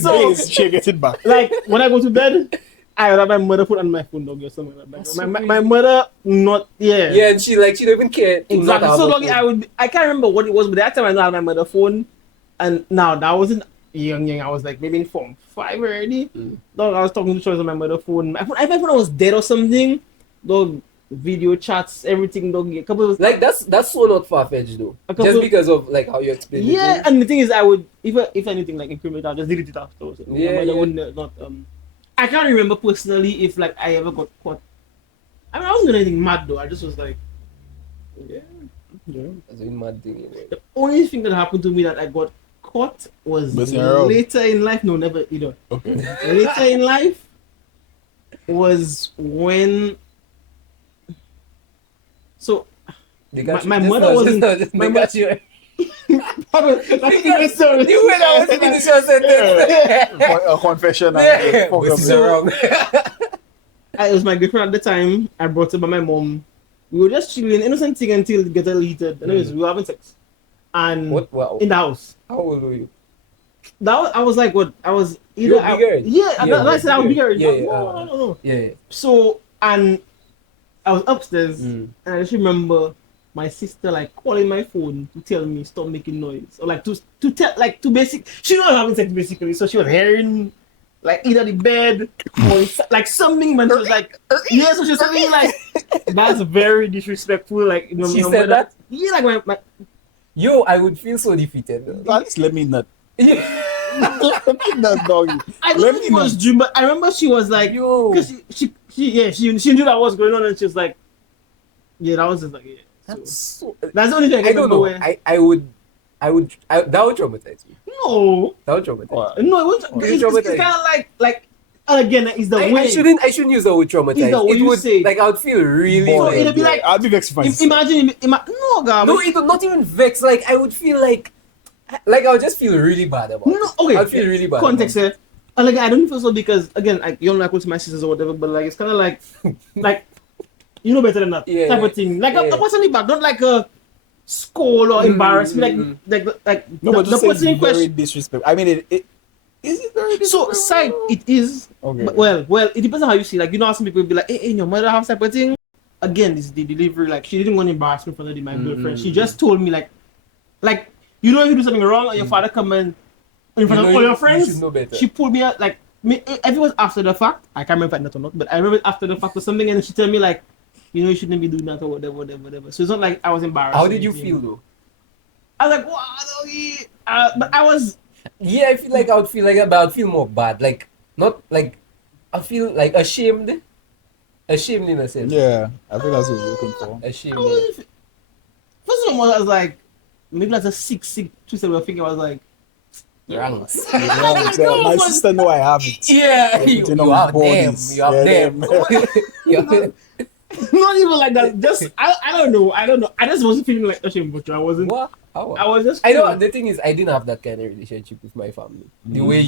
so She gets it back. like when I go to bed, I would have my mother put on my phone dog or something like that. That's My, so my, crazy. my mother not Yeah, and she don't even care. to not exactly. have So a long phone. I can't remember what it was, but that time I know I had my mother phone, and now that wasn't young. I was like maybe in form 5 already. Dog, I was talking to choice on my mother phone. My phone was dead or something. Dog, video chats, everything. Dog, a couple of Like that's so not far fetched though. A couple- Just because of like how you explain it. yeah, and the thing is, I would if anything like incriminate, I'll just delete it afterwards. Yeah, My mother yeah. wouldn't not I can't remember personally if like I ever got caught. I mean, I wasn't doing anything mad though. I just was like, yeah. That's a mad thing. The only thing that happened to me that I got caught was Messing around. later in life. No, never. Okay. Later in life was when. So They got My you. Just mother now, wasn't- just my they got you. that's the story. You went out to finish your sentence. A confession. Yeah. Fuck This is up. wrong. It was my girlfriend at the time. I brought her by my mom. We were just chilling, innocent thing until it got a little heated. Anyways, we were having sex, and What? Wow. in the house. How old were you? I was like, what? I was You were bigger. yeah, Yeah, I said I was bigger. yeah, yeah, No. Yeah. So and I was upstairs, Mm. and I just remember my sister like calling my phone to tell me stop making noise, or like to tell like to basic. She was having sex basically, so she was hearing like either the bed or like something. Man, she was like, yeah, so she was something like that's very disrespectful. Like She said that? Yeah, like my Yo, I would feel so defeated. At least let me not. Yeah. Let me not, doggy. I don't Let know me if it was know. dream, but I remember she was like, Yo. because she knew that was going on, and she was like, yeah, that was just like, yeah. That's So, so. that's the only thing I I can don't remember. know. Where, That would traumatize me. no, That would traumatize me. Wow. no, it wasn't. Okay. It's kind of like again, it's the way. I shouldn't use the word traumatized. It's the way It you would say it. like I would feel really So like, it'd be like- I'll be vexed if I see. Imagine, no, God, no, it would not even vex. Like I would feel like I would just feel really bad about it. no, okay. I'd feel really bad. Context here. And like I don't feel so because again, like you don't like go to my sisters or whatever, but like it's kind of like you know better than that Yeah, type of thing. Like yeah. a person in back, not like a scold or embarrass me. Like No, but the just say person in very question. disrespectful. I mean, it is it very So disrespectful? side it is. Okay. But, well, it depends on how you see. Like you know, how some people will be like, hey, your mother have type of thing. Again, it's the delivery. Like she didn't want to embarrass me in front of my girlfriend. She just told me like you know if you do something wrong and your father come in front of all your friends. You should know better. She pulled me out like if it was after the fact, I can't remember if I know or not, but I remember after the fact or something, and she told me like, you know, you shouldn't be doing that or whatever. So it's not like I was embarrassed. How or did you anything. feel though? I was like, wow, doggy. But I was. Yeah, I feel like I would feel like that, but I'd feel more bad. Like not like I feel like ashamed. Ashamed in a sense. Yeah, I think that's what we're looking for. Ashamed. I was first of all, I was like, maybe like a sick, twisted way of thinking. I was like, Ranks. Yeah, so my sister know I have it. Yeah, You you know, have them. bodies. You have Yeah, them. them. not even like that. Just I don't know. I just wasn't feeling like ashamed, but I wasn't. What? How? I was just. I know. feeling- The thing is, I didn't have that kind of relationship with my family. The way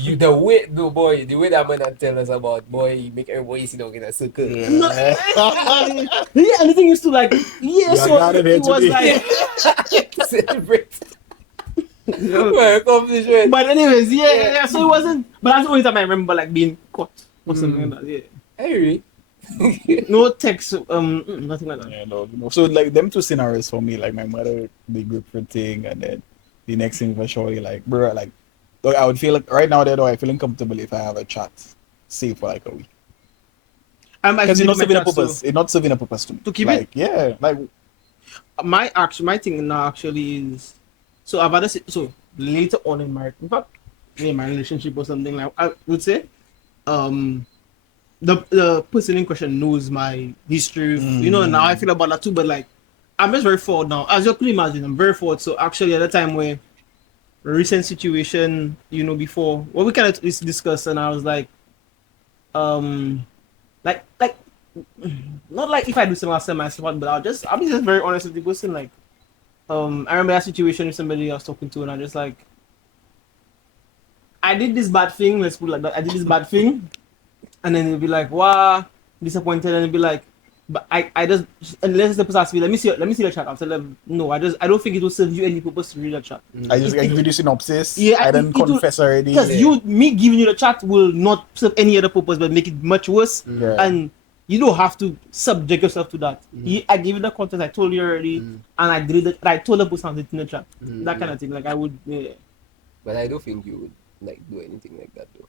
that man had tell us about boy, make everybody sit down in a circle. No. Yeah, and the thing is to like, yeah, so got it here it was today. like, Celebrate my accomplishment. but anyways, yeah. So it wasn't. But that's the only time I remember like being caught or something like that. Yeah. Hey, No text, nothing like that. Yeah, no. So like them two scenarios for me, like my mother, the Griffith thing, and then the next thing for Shorty, like bro, like I would feel like right now though I feel uncomfortable if I have a chat, say for like a week, because it's not serving a purpose. It's not serving a purpose to me. To keep like, it? yeah, like My thing now actually is, so I've had so later on in my relationship or something, like I would say, the person in question knows my history. You know, now I feel about that too, but like I'm just very forward now. As you could imagine, I'm very forward. So actually at the time where a recent situation, you know, before what we kind of discussed, and I was like, like not like if I do something I'll send myself out, but I'll be just very honest with the person. Like I remember that situation with somebody I was talking to, and I just like, I did this bad thing, let's put it like that. I did this bad thing, and then they'll be like, wow, disappointed, and they'll be like, but I just, unless the person asks me, let me see the chat. I'll tell them, no, I don't think it will serve you any purpose to read the chat. I just give you the synopsis. Yeah, I didn't confess already. Because me giving you the chat will not serve any other purpose but make it much worse. Yeah. And you don't have to subject yourself to that. I gave you the context I told you already, and I did it. I told the person in the chat. That kind of thing. Like I would. Yeah. But I don't think you would like do anything like that though.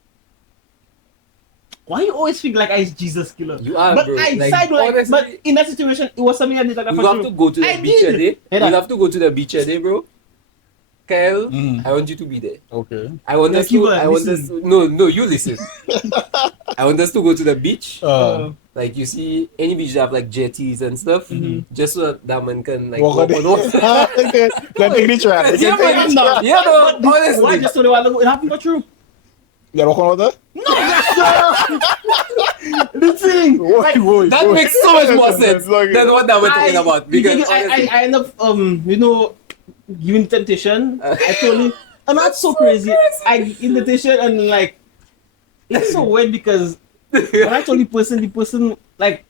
Why you always think like I is Jesus killer? You are, but bro. I Like, side like, honestly, but in that situation, it was something I did like that you for have sure. to go to the I beach did. a day. Yeah, You have to go to the beach a day, bro. Kyle, Mm. I want you to be there. Okay. I want us to. Nurkeever, I want us. No, you listen. I want us to go to the beach. Like you see, any beach that have like jetties and stuff, just so that man can like Walk on walk it. on. Okay. Let's take the track. Yeah, man. No. Yeah, no. Why Honestly, just told you it happened for true? Yeah, walk on water. The thing. Like, that makes so much more sense than what that we're talking about. Because honestly, I end up you know, giving temptation. I told you, and that's so crazy. I invitation and like it's so weird because when I told the person like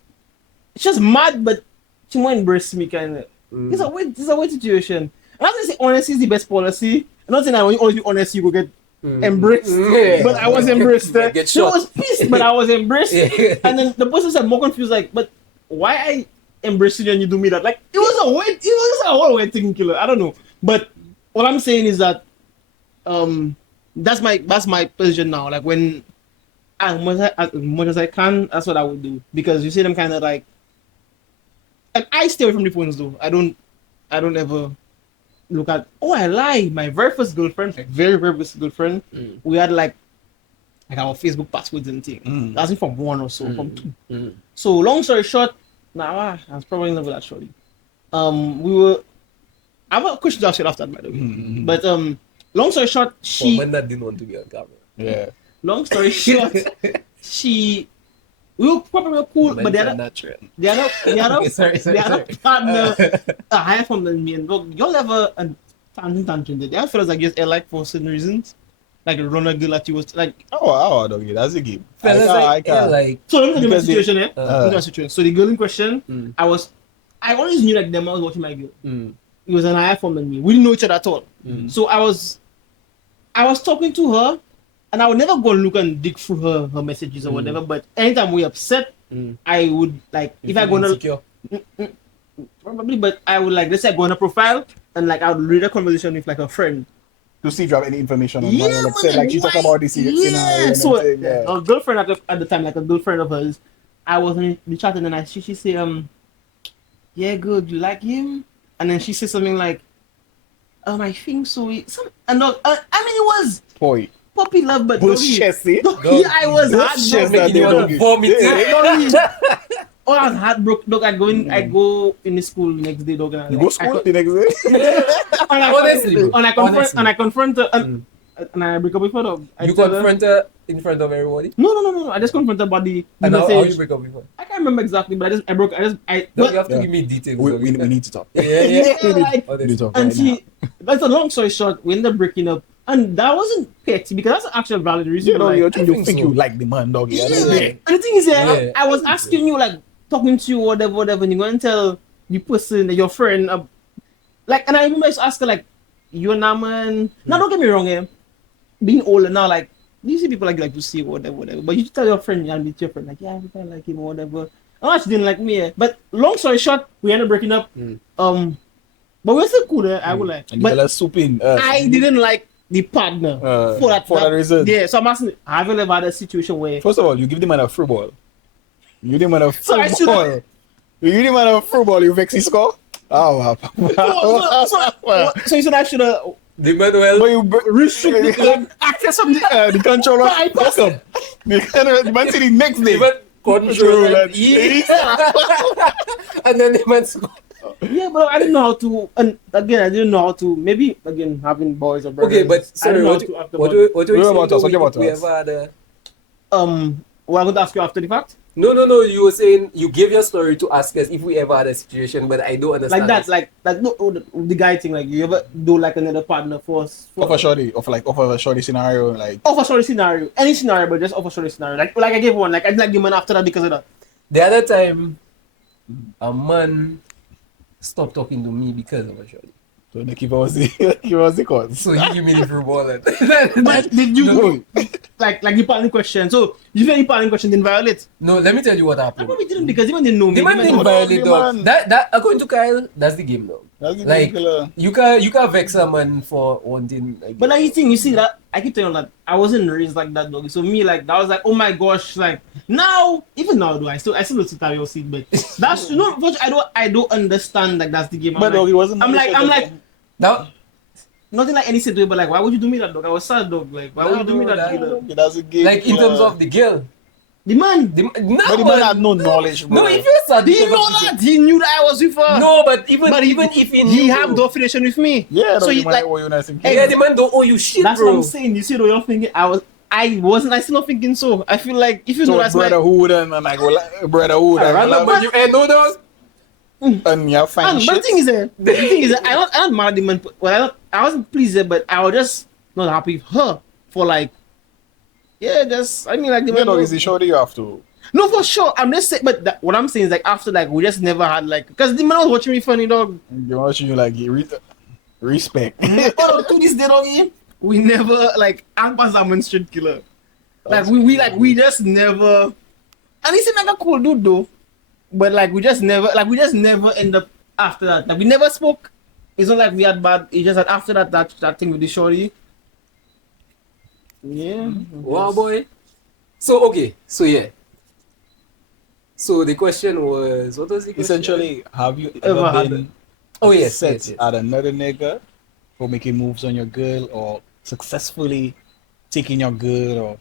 it's just mad, but she won't embrace me kind of. It's a weird situation. And I say honesty is the best policy. I'm not saying that when you always be honest, you go get embraced. Yeah. But I was embraced. Get She shot. was pissed, but I was embraced. Yeah. And then the person said more confused, like, but why I embracing you and you do me that? Like it was a whole weird thing, killer. I don't know. But what I'm saying is that that's my position now. Like when as much as I can, that's what I would do. Because you see them kind of like, and I stay away from the phones though. I don't ever look at. Oh, I lie. My very first girlfriend, like very first girlfriend, we had like our Facebook passwords and things. That's from one or so, from two. So long story short, I was probably in love with that shorty. I have a question to ask you after that, by the way. But long story short, when that didn't want to be on camera. Yeah. long story short, we were probably cool, but the other Sorry. partner higher from than me. And look, y'all ever a tangent. The other fellas, I guess, like for certain reasons. like a runner girl that you was like. Oh, doggy, that's a game. Fellas, I can't. like So let me tell you my Because they- situation. Let me tell you my situation. So the girl in question, I always knew like them. I was watching my girl. It was an eye form than me. We didn't know each other at all. So I was talking to her, and I would never go and look and dig through her messages or whatever. But anytime we upset, I would like if I go on insecure. probably, but I would like let's say I go on a profile and like I would read a conversation with like a friend. To see if you have any information on Yeah, her. Like, say, like she talk why? about this scenario. And So everything, yeah. a girlfriend at the time, like a girlfriend of hers, I was in the chat and then she say yeah, good, you like him? And then she said something like I think so. I mean it was Boy, puppy love, but bullshit, see? I was Bullshit heartbroken. that they want do. to vomit. Oh, I was heartbroken. Dog, I go in the school next day, dog. And You go school the next day? Honestly, and I confront her, and I break up with her, dog. I you tell her- confront her in front of everybody. No. I just confront her about the And how you message. break up with her? I can't remember exactly, but I No, but- you have to Yeah. give me details. We, dog. we, we need to talk. Yeah. yeah, like, We need to talk and right now. she, that's a long story short, we ended up breaking up, and that wasn't petty because that's actually a valid reason. You know, like, you I think think so. you like the man, doggy. yeah, I don't like, know. and the thing is, Yeah, I was asking you, like, talking to you, whatever, and you're going to tell the person, your friend, like, and I remember I used to ask her, like, you're not man. Now, don't get me wrong, being older now, like, you see people like to see whatever, but you tell your friend, and meet your friend, like, yeah, I like him or whatever. Oh, she didn't like me, but long story short, we ended up breaking up. But we're still cool, I would like. And But you tell us soup in. I didn't like the partner for that reason. Yeah, so I'm asking, have you ever had a situation where First of all, you give the man a free ball. You give the man a free So I should- ball. You give the man a free ball, you vex his score? Oh, wow. so you said I should have The man well. But you restricted the access of the controller. I pass Welcome. The man say the next day. The man control Control and and eat. And then the man score. Yeah, but I didn't know how to, and again, I didn't know how to, maybe, again, having boys or brothers. Okay, but I sorry, didn't know what how you to act what about- you what you What saying about though, us? What about we us? ever had a well, I'm going to ask you after the fact. No, you were saying you gave your story to ask us if we ever had a situation, but I don't understand. Like that, this. like no, the guy thing, like, you ever do like another partner for Of a shorty scenario, like a shorty scenario, any scenario, but just off a shorty scenario. Like I gave one, like I didn't like the man after that because of that. The other time, a man stopped talking to me because of a shorty. so Nurkeever was the cause. So he gave me the free ball. And But did you No. like the partner question? So you feel the partner question didn't violate? No, let me tell you what I happened. probably didn't because even didn't know me. The man Even didn't though- violate, the dog. man. That according to Kyle, that's the game, dog. That's the Like killer. you can vex a man for wanting. Like, But like you think, you see that I keep telling you that I wasn't raised like that, dog. So me, like that was like, oh my gosh, like now, even now, though I still don't sit at your seat, but that's but I don't understand like that's the game. But dog, he wasn't. I'm like now, nothing like any situation, but like why would you do me that, dog? I was sad, dog. Like why would you do me No, that? that- Killer? That's a game. like in terms of the girl, The man, no, But the man had no knowledge, bro. No, if you're sad, he because know of the that he knew that I was with her. girl. No, but even But even if he he knew, have the affiliation with me. Yeah, so so he you like you nice and yeah, the man don't owe you shit, that's bro. what I'm saying. You see, though, you're thinking I wasn't. I still not thinking so. I feel like if you know So that's my brotherhood and I go like brotherhood I and rather love, when you ain't know those. and you find but the shit. thing is, I don't mad at the man. Well, I wasn't pleased, but I was just not happy with her for like, yeah, just I mean like the You man. know, is the shorty you have to. No, for sure. I'm just saying, but what I'm saying is like after like we just never had like because the man was watching me funny, dog. You watching you like respect. Oh, to this day, dog, we never like I'm past that man street killer. Like we just never. And he seemed like a cool dude though, but like we just never end up after that. Like we never spoke. It's not like we had bad. It's just that after that thing with the shorty. Yeah. Wow, boy. So okay, so yeah. So the question was, what was the question? Essentially, have you Ever ever had been Oh yes, set yes, yes. at another nigga for making moves on your girl or successfully taking your girl or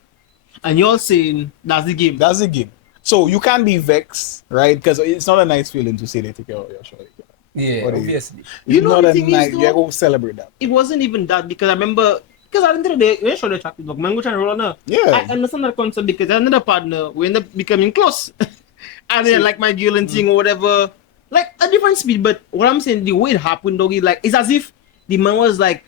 And you're saying that's the game. that's the game. So you can't be vexed, right? Because it's not a nice feeling to say they take care of your shorty. Yeah, What is it? obviously. You It's know not the a thing is, nice. though? You go celebrate that. It wasn't even that because I remember because at the end of the day, we're sure they chat with dog. Man, go try and roll on her. Yeah. I understand that concept because another partner, we end up becoming close. And then like my girl and thing or whatever. Like a different speed, but what I'm saying, the way it happened, doggy, like it's as if the man was like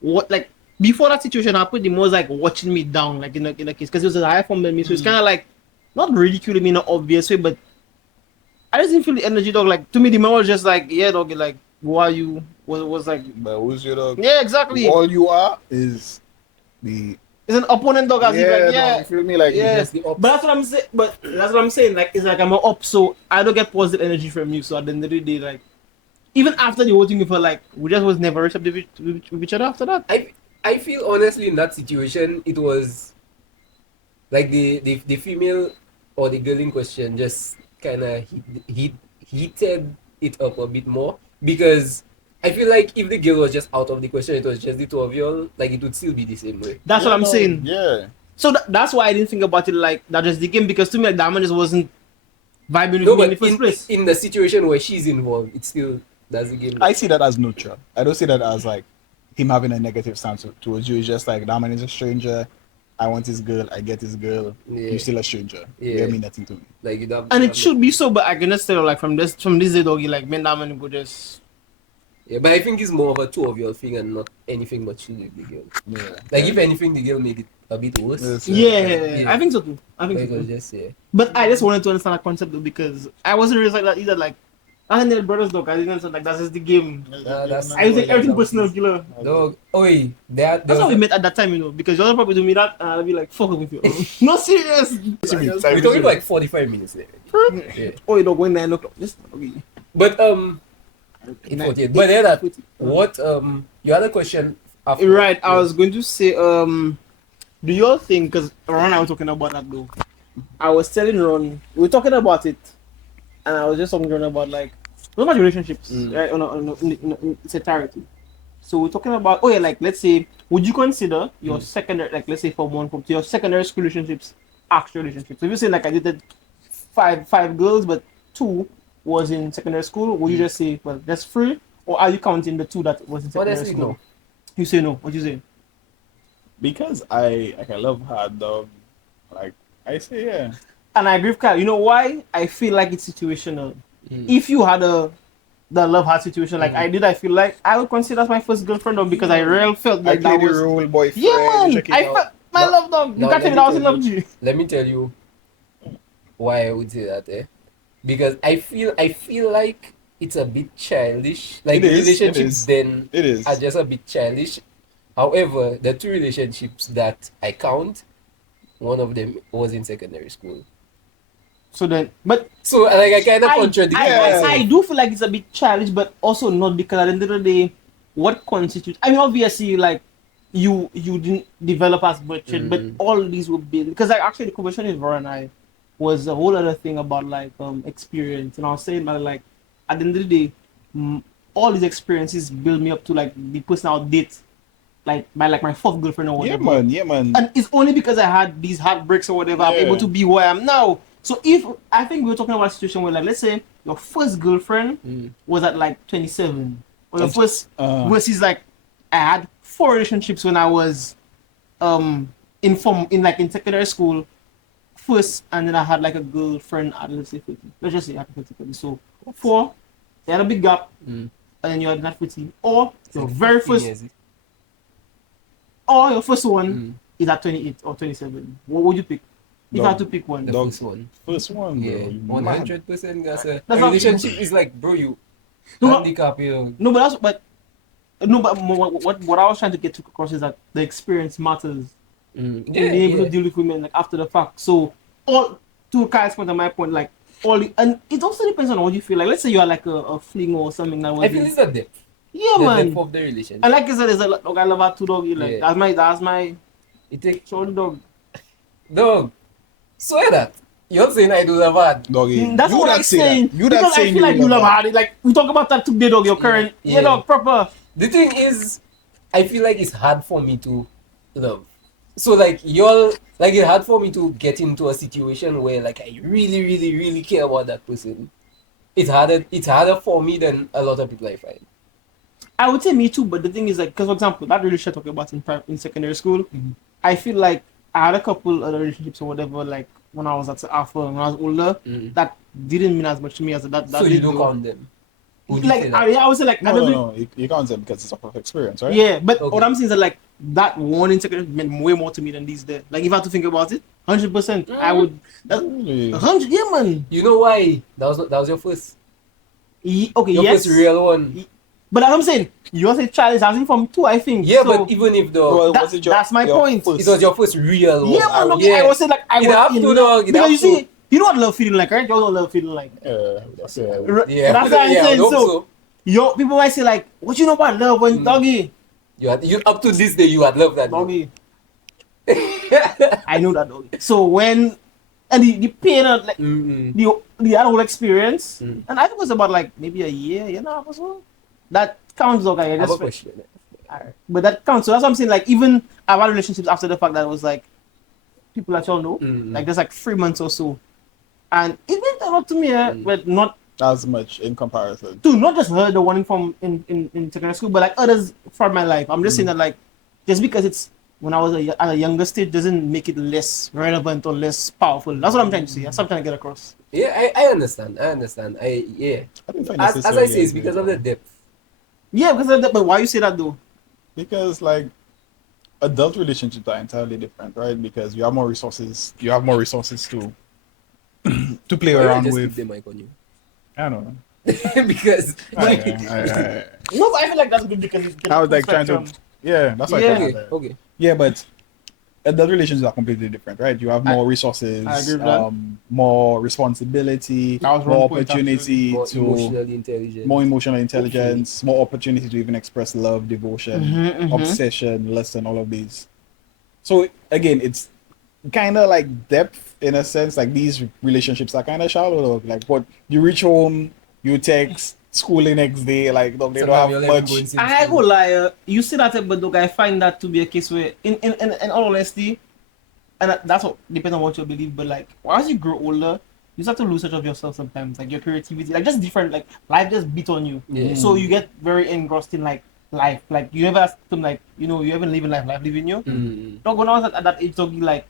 what like before that situation happened, the was like watching me down, like in a case, because it was a higher form than me, so it's kind of like not ridiculing me in an obvious way, but I just didn't feel the energy, dog. Like to me, the man was just like, yeah, dog, like, who are you? Was like, But who's your dog? yeah, exactly. All you are is the It's an opponent, dog. As if, like, dog, yeah. you feel me? Like Yeah, just the ops. but that's what I'm saying. But that's what I'm saying. Like, it's like I'm an up, so I don't get positive energy from you. So at the end of the day, like, even after the whole thing, we felt like we just was never receptive with each other after that. I feel honestly in that situation it was like the female or the girl in question just kind of heated it up a bit more, because I feel like if the girl was just out of the question, it was just the two of y'all, like it would still be the same way. That's what I'm saying. Yeah. So that's why I didn't think about it like that just the game, because to me like that man just wasn't vibing with No, me in but the first place. in the situation where she's involved, it's still that's the game. I see that as neutral. I don't see that as like him having a negative stance towards you. It's just like that man is a stranger. I want his girl. I get his girl. Yeah. You're still a stranger. Yeah. You mean nothing to me. Like you don't, And it should be so, but I can just tell like from this day doggy, like man that man go just Yeah, but I think it's more of a two of your thing and not anything but she with the girl. Yeah. Like if anything, the girl made it a bit worse. Yes, yeah, I think so too. I think But so it was too. just But I just wanted to understand that concept though, because I wasn't really like that either. Like I had brothers dog. I didn't understand like that's just the game. that's- I take everything personal, killer. dog. Oi, That's how we met at that time, you know, because y'all probably do me that and I'll be like, fuck up with you. No serious. We're talking like 45 minutes there. Yeah. Oh, you don't go 9 o'clock. Just okay. But it's 48. But yeah, that what you had a question after. Right, I was going to say, do you all think, because Ron and I were talking about that though, I was telling Ron, we were talking about it, and I was just talking to Ron about like, what about relationships, right, in its entirety. So we're talking about, oh yeah, like, let's say, would you consider your secondary, like, let's say from 1 from 2, your secondary school relationships, actual relationships? So if you say, like, I dated five girls, but 2 was in secondary school, would you just say, well, that's 3? Or are you counting the 2 that was in secondary Honestly, school? no. You say no. What you say? Because I love hard dog. Like I say, yeah. And I agree with Kyle. You know why? I feel like it's situational. If you had the love heart situation like I did, I feel like I would consider as my first girlfriend dog, because I really felt I like played that the was role boyfriend. yeah, man. check it I out. felt my No, love dog. You no, can't tell me that I was in love with you. Let me tell you why I would say that, because I feel like it's a bit childish. Like It is, relationships it is. then It is. are just a bit childish. However, the 2 relationships that I count, one of them was in secondary school. So then, but So like I kind of contradict myself. I do feel like it's a bit childish, but also not, because at the end of the day, what constitutes? I mean, obviously, like you didn't develop as much, but all these were built because like actually the conversation with Vera and I was a whole other thing about like experience, and I was saying that like at the end of the day, all these experiences build me up to like the person I'll date, like by like my 4th girlfriend or whatever. Yeah, man. And it's only because I had these heartbreaks or whatever I'm Yeah. able to be who I am now. So if I think we were talking about a situation where like let's say your first girlfriend was at like 27, or your first versus like I had 4 relationships when I was in secondary school first, and then I had like a girlfriend at let's say 50. Let's just say hypothetically. So 4, you had a big gap, and then you had that 50, or your very first. Or your first one is at 28 or 27. What would you pick? If I had to pick one. The Dog. first one. First one, bro. Yeah, You mad. 100%. That's a That's not- relationship is like, bro, you No, but- handicap you. No, but what I was trying to get across is that the experience matters in being able to deal with women like after the fact. So all to Kyle's point and my point, like and it also depends on what you feel like. Let's say you are like a fling or something that was I feel it's the depth. yeah, The man. depth of the relationship. And like I said, there's a dog I love her too, dog. Like Yeah. that's my It takes short dog. dog. Swear that. You're saying I do love her. Doggy. That's you what that I'm say saying. That. You that Because I saying feel like you love that. her. Like we talk about that today, dog. Your current, Yeah. dog, proper. The thing is, I feel like it's hard for me to love. So like it's hard for me to get into a situation where like I really, really, really care about that person. It's harder for me than a lot of people I find. I would say me too, but the thing is like, because for example, that relationship I talked about in secondary school, I feel like I had a couple other relationships or whatever, like when I was at Alpha and when I was older, that didn't mean as much to me as that. So you don't count them. Would you say Like that? I would say like I don't No. You can't say because it's a perfect experience, right? yeah, but Okay. what I'm saying is that like that one in secondary meant way more to me than these days. Like if I had to think about it, 100%, I would. That's Really? 100, yeah, man. You know why? That was your first. Okay, Your yes. first real one. But like I'm saying, yours is child is asking from 2, I think. Yeah, so but even if the Well, that- was it your- that's my your point. first- it was your first real one. yeah, man. Okay, Yeah. I was saying like I It was have in to, love. dog, it Because have you to. see, you know what love feeling like, right? You all know love feeling like. That's it. Yeah, That's what I'm yeah, I saying. hope So, yo, people might say like, what you know about love when doggy? you up to this day you had loved that. Doggy. I know that doggy. So when and the pain of like Mm-mm. the whole experience, Mm. and I think it was about like maybe a year and a half or so. That counts, dog. I I have a just question. alright. But that counts. So that's what I'm saying. Like even I've had relationships after the fact that it was like people that y'all know, Mm. like there's like 3 months or so, and it meant a lot to me. But not As much in comparison. to not just her, the one from in secondary school, but like others from my life. I'm just saying that like just because it's when I was at a younger stage doesn't make it less relevant or less powerful. That's what I'm trying to say. That's what I'm trying to get across. Yeah, I understand. I understand. Yeah. I didn't find As I necessarily say, it's agree because of with the depth. Yeah, because of that, but why you say that though? Because like adult relationships are entirely different, right? Because you have more resources. You have more resources to to play Why don't around you just with. keep the mic on you? I don't know. Because like, No, but I feel like that's good because it's I was like trying to. Yeah, that's what Yeah. I okay, thought. okay. Yeah, but adult relationships are completely different, right? You have more resources, I agree with that. more responsibility, That was more one point, opportunity More to emotionally intelligent. more emotional intelligence, more opportunity to even express love, devotion, obsession, lust, and all of these. So again, it's kind of like depth in a sense. Like these relationships are kind of shallow. Like what you reach home, you text, school the next day. Like they Sometimes don't you'll have even much. go and see I the go lie. You say that, but look, I find that to be a case where, in all honesty, and that's what depends on what you believe. But like, as you grow older, you start to lose touch of yourself sometimes, like your creativity, like just different. Like life just beat on you, Yeah. so you get very engrossed in like life. Like you never ask them, like you haven't living life living you. Mm. Dog, when I was at that age, dog, like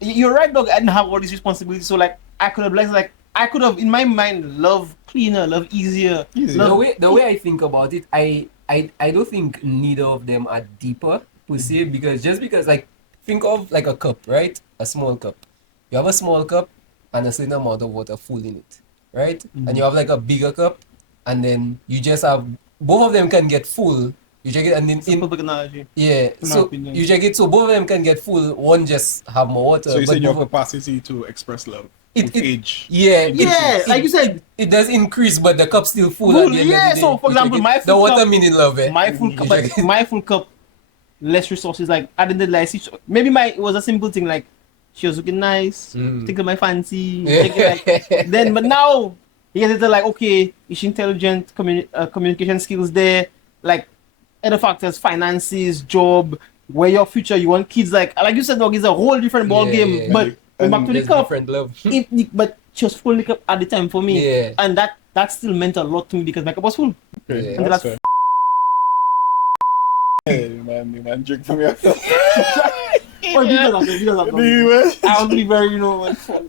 you're right, dog. I didn't have all these responsibilities, so like I could have like I could have in my mind love cleaner, love easier, Easy. love The way I think about it, I don't think neither of them are deeper per se, because just because like think of like a cup, right? A small cup. You have a small cup and a certain amount of water full in it, right? And you have like a bigger cup, and then you just have both of them can get full. You check it, and then simple technology. yeah, In my so opinion. you check it, so both of them can get full. One just have more water. So you but said your both of- capacity to express love It- with it- age. yeah, Yeah, like you said, it does increase, but the cup's still full. Full, at the end of yeah, the so day. for You check example, it. my the full water cup- meaning love, eh? my full You cup, check but it. my full cup, less resources. Like I didn't like maybe it was a simple thing like she was looking nice, tickle my fancy, take it like then. But now you get into like okay, is she intelligent? Communication skills there, like other factors, finances, job, where your future, you want kids. Like you said, dog, it's a whole different ball Yeah, game. yeah. But going back to the There's cup, different love. but she was full cup at the time for me, Yeah. and that still meant a lot to me because my cup was full. Okay, Yeah. And that's that's- fair. Hey, man, drink from your cup. Or because of that. I was really very, like, full.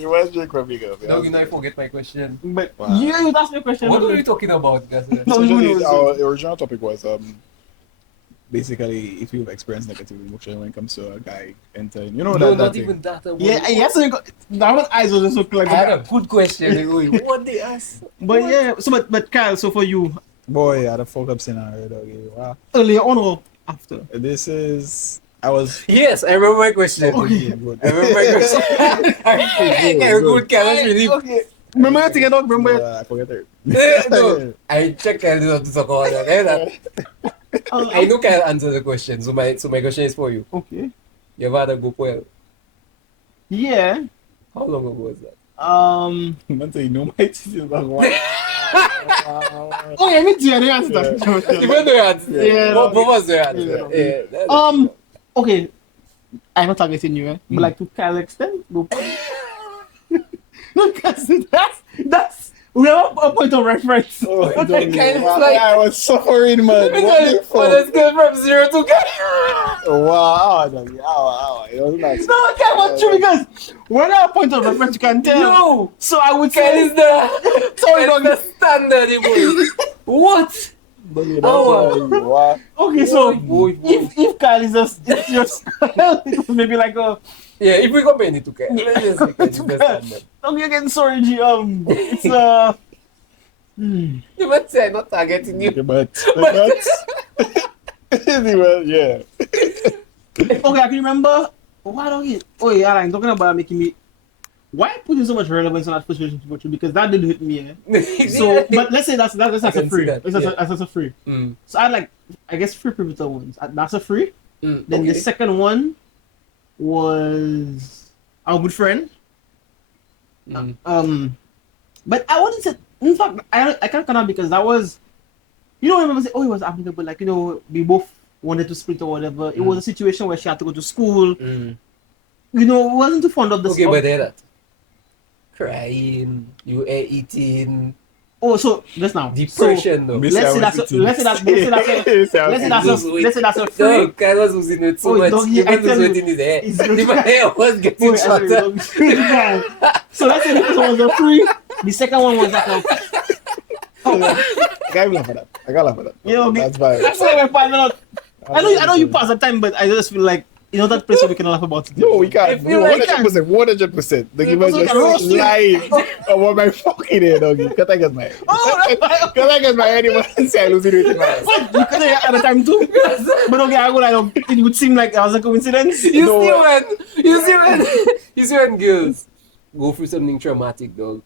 You must drink from your cup. Dog, you know I forget my question. But Wow. you asked me a question. What wasn't were you it? talking about, guys? No, So you usually know, our original topic was basically if you've experienced negative emotion when it comes to a guy entering, No, that not thing. even that. Yeah, yes, that was eyes was just so like. I had a good question. What they asked? But yeah, so but Kyle, so for you, Boy, I had a fuck up scenario, doggy. Wow. earlier on or after? This is I was Yes, I remember my question. good. I remember my question. Good chemistry relief. Okay. Remember your thing, dog? Remember? I forget it. No, I check Kyle to talk about that. I know Kyle answer the question, so my question is for you. Okay. You ever had a go Pwell? Yeah. How long ago was that? Man say no my teachers are one. Oh yeah, me too. I didn't answer that question. Even though you answer, Yeah, both no, of us answer. yeah. Yeah. Okay. I'm not targeting you, but like to Kyle extent, go. No, because that's we have a point of reference. Oh, I don't know. Kind of Wow, like- I was suffering, man. What the But let's fuck? go from 0 to Wow, doggy. Ow. It was nice. No, okay, but true because when I have a point of reference, you can tell. No! So I would Kyle say is the Sorry, Kyle is dog. the standard, boy. What? What? Okay, so Boy. if Kyle is just it's just it was maybe like a Yeah, if we compare it to Kyle, let's just look at the standard. okay again, sorry, G. It's You might say I'm not targeting you. But well, yeah. okay, I can remember why don't you yeah, I'm talking about making me why putting so much relevance on that first relationship with you because that didn't hit me, So but let's say that's I a can free. see that, That's a free. Mm. So I had like I guess three pivotal ones. That's a free. Mm, Then the okay. second one was our good friend. Mm. But I wouldn't say. In fact, I can't count because that was, you know, when people say, "Oh, it was applicable," like we both wanted to split or whatever. It was a situation where she had to go to school. Mm. Wasn't too fond of the. Okay, but that crying, you were eating, Oh, so let's now. depression though. Let's say that's a free. No, Kyle was losing it so Oh, much. dog, He I was tell sweat you, in his hair. it's The hair was getting Wait, shorter. so let's say the first one was a free. The second one was like a. I can't laugh at that. I can't laugh at that. Yeah, okay. That's fine. That's like my final note. I know you pass the time, but I just feel like that place where we can laugh about it. No, we I can't. feel like 100%. 100%. The giver Also, just can roast you. lying about my fucking head, doggy. Because I get my head. Because I get my head, and say I lose it with my head. You could have at the time too. But okay, I would like it would seem like it was a coincidence. You see when girls go through something traumatic, dog.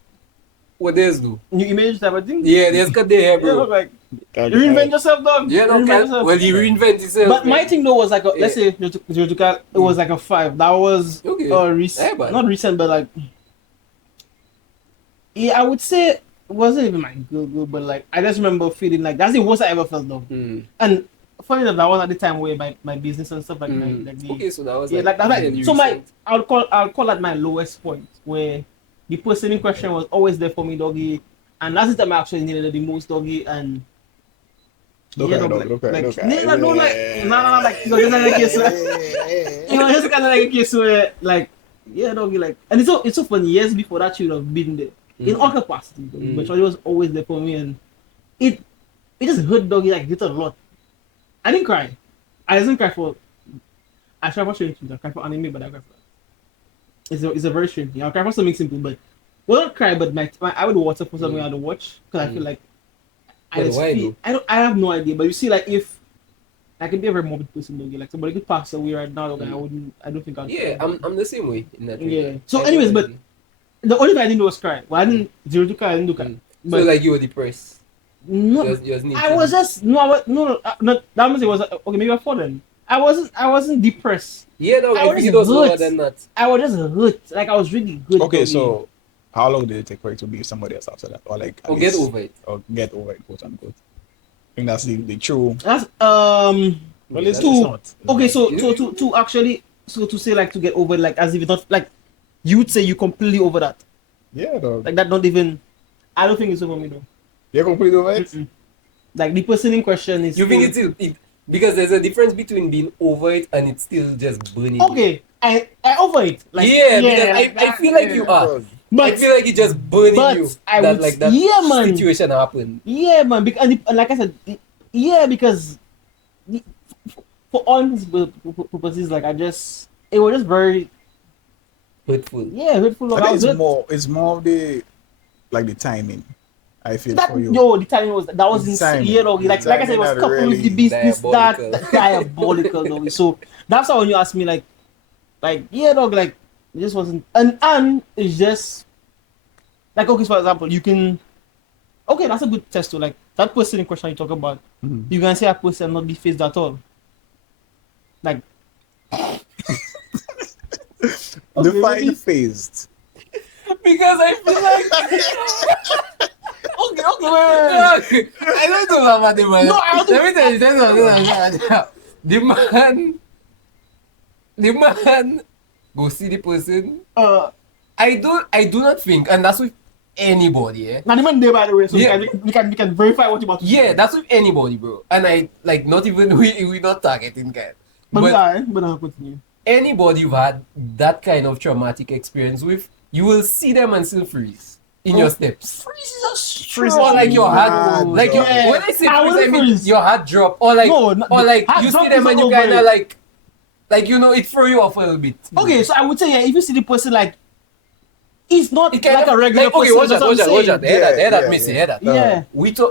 What theirs do? New image type of thing. Yeah, they just cut their hair, Yeah, bro. like reinvent yourself, dog. Yeah, no, Reinvent Kyle, yourself. well, he reinvent himself. But my man. thing though was like let's say you took out it was like a 5. That was Okay. not Yeah, but- recent, but like yeah, I would say it wasn't even my good, but like I just remember feeling like that's the worst I ever felt though. Mm. And funny enough, that was at the time where my business and stuff like Mm. like the, Okay, so that was yeah, like that's really like so my recent. I'll call that my lowest point where the person in question was always there for me, doggy, and that's the time I actually needed it the most, doggy, and Look yeah, at dog, it, look at it, like, look at no, it. no, like, no, like, just like a case where, just kind of like a case where, like, yeah, doggy, like, and it's so funny. Years before that, she would have been there in all capacity, doggy, but she was always there for me, and it just hurt, doggy, like, it a lot. I didn't cry. I didn't cry for. I try for strange things. I cry for anime, but I cry for. It's a very strange thing. I'll cry for something simple, but not cry, but I would water for something I would watch because I feel like I But just why feel, I have no idea. But you see, like if I could be a very morbid person, though, like somebody could pass away right now, and I don't think I'd. Yeah, I'm the same way in that. Yeah. regard. So, I anyways, know but the only thing I didn't do was cry. Well, I didn't zero to cry. I didn't do cry. Mm. But so like you were depressed. no, You was I was just no, not that means it was okay. Maybe before then. I wasn't depressed. Yeah, no, I I think was it was lower hurt. than that. I was just hurt. Like I was really good. Okay, doggy. so how long did it take for you to be somebody else after that? Or like at Or get least- over it. Or get over it, quote unquote. I think that's the true. That's Well, it's not. okay. So to actually to say like to get over it, like as if it's not like you would say you completely over that. Yeah, dog. Like that not even. I don't think it's over me though. You're completely over it? Mm-mm. Like the person in question is. You think still- it's still it because there's a difference between being over it and it's still just burning. you. okay? I over it. Like Yeah, because like I feel like you are. But I feel like it's just burning but you. I that would- like that yeah, man. situation happened. yeah, man. Because and like I said, yeah, because for all intents and purposes, like it was just very Hurtful. hurtful. I I think was hurt. it's more of the like the timing. I feel That for you. the timing was that was The insane. timing. Yeah, dog. Like The I said, it was timing coupled are with the really business diabolical. that diabolical, dog. So that's how when you ask me, like yeah, dog. Like it just wasn't, and it's just like okay. For example, you can okay. That's a good test to like that person in question you talk about. Mhm. You can say a person not be phased at all. Like Define phased. Because I feel like okay, wait. I don't know about the man. No, I don't- Let me tell you something. The man go see the person. I do not think, and that's with anybody, eh? Now the man there by the way, so Yeah. we can verify what you about to Yeah, say. that's with anybody, bro. And I like not even we not targeting guy. but we But are, but I'll continue. anybody you've had that kind of traumatic experience with, you will see them and still freeze. in your steps. Freeze is a Freeze strong Or like your heart, mad, like your, yeah. when I say I freeze, will I mean freeze. your heart drop, or like, No, or like heart you see drop them is and not you kind of over. like you know, it throw you off a little bit. Okay, so I would say, yeah, if you see the person like, it's not It kind like of a regular like, okay, person. watch that's that, what watch I'm that, watch saying. that. Hear that, Yeah, Missy, yeah. hear that. Yeah.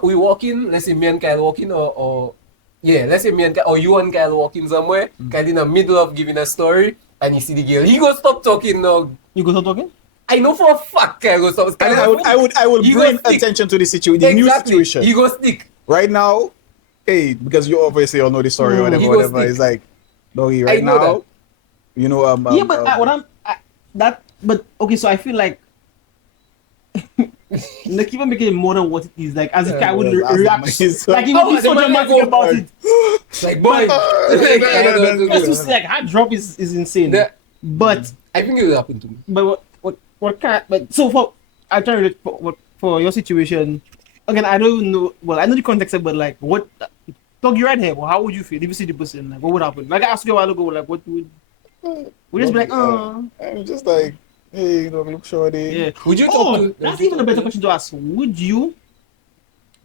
We walk in, let's say me and Kyle walk in, or yeah, let's say me and Kyle, or you and Kyle walk in somewhere, Kyle in the middle of giving a story, and you see the girl, he go stop talking now. You go start talking? I know for a fact Kyle go stop. And Kyle then I would he go bring stick. attention to the situation, the new Exactly. situation. He go stick. Right now, hey, because you obviously all know the story or He whatever, goes thick. it's like, doggy, I right know now, that. you know, Yeah, but but okay, so I feel like Nurkeever making it more than what it is. Like as if I would well, react, that's like he Oh, would be the so man dramatic go about hard. it. Like boy, Just to say, like hard drop is insane. But I think it will happen to me. but what can but so for I try to relate for your situation. Again, I don't know. Well, I know the context, but like what. Talk you right here. Well, how would you feel if you see the person? Like, what would happen? Like I asked you a while ago. Like, what would? We just be like, I'm just like, hey, you know, look shorty. yeah. Would you talk Oh, to? that's even a better question to ask. Would you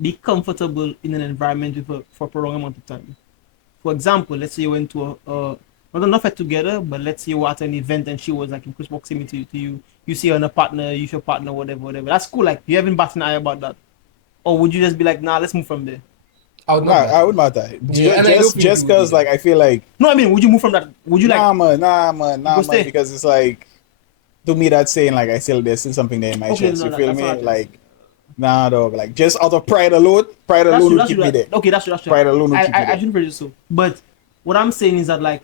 be comfortable in an environment for a prolonged amount of time? For example, let's say you went to not enough at together, but let's say you were at an event and she was like in close proximity to you. You see her and a partner, you your partner, whatever. That's cool. Like you haven't batted an eye about that. Or would you just be like, nah, let's move from there? I would Nah, not. I would not die. Yeah, and I don't think Just you would because, either. like, I feel like, No, I mean, would you move from that? Would you like? nah, man, stay? because it's like, to me, that's saying, like, there's still something there in my Okay, chest. no, You feel that's me? not it. Like, nah, dog. Like, just out of pride alone would keep me there. Okay, that's true. That's true. Pride alone would keep me I there. shouldn't phrase it so. But what I'm saying is that like,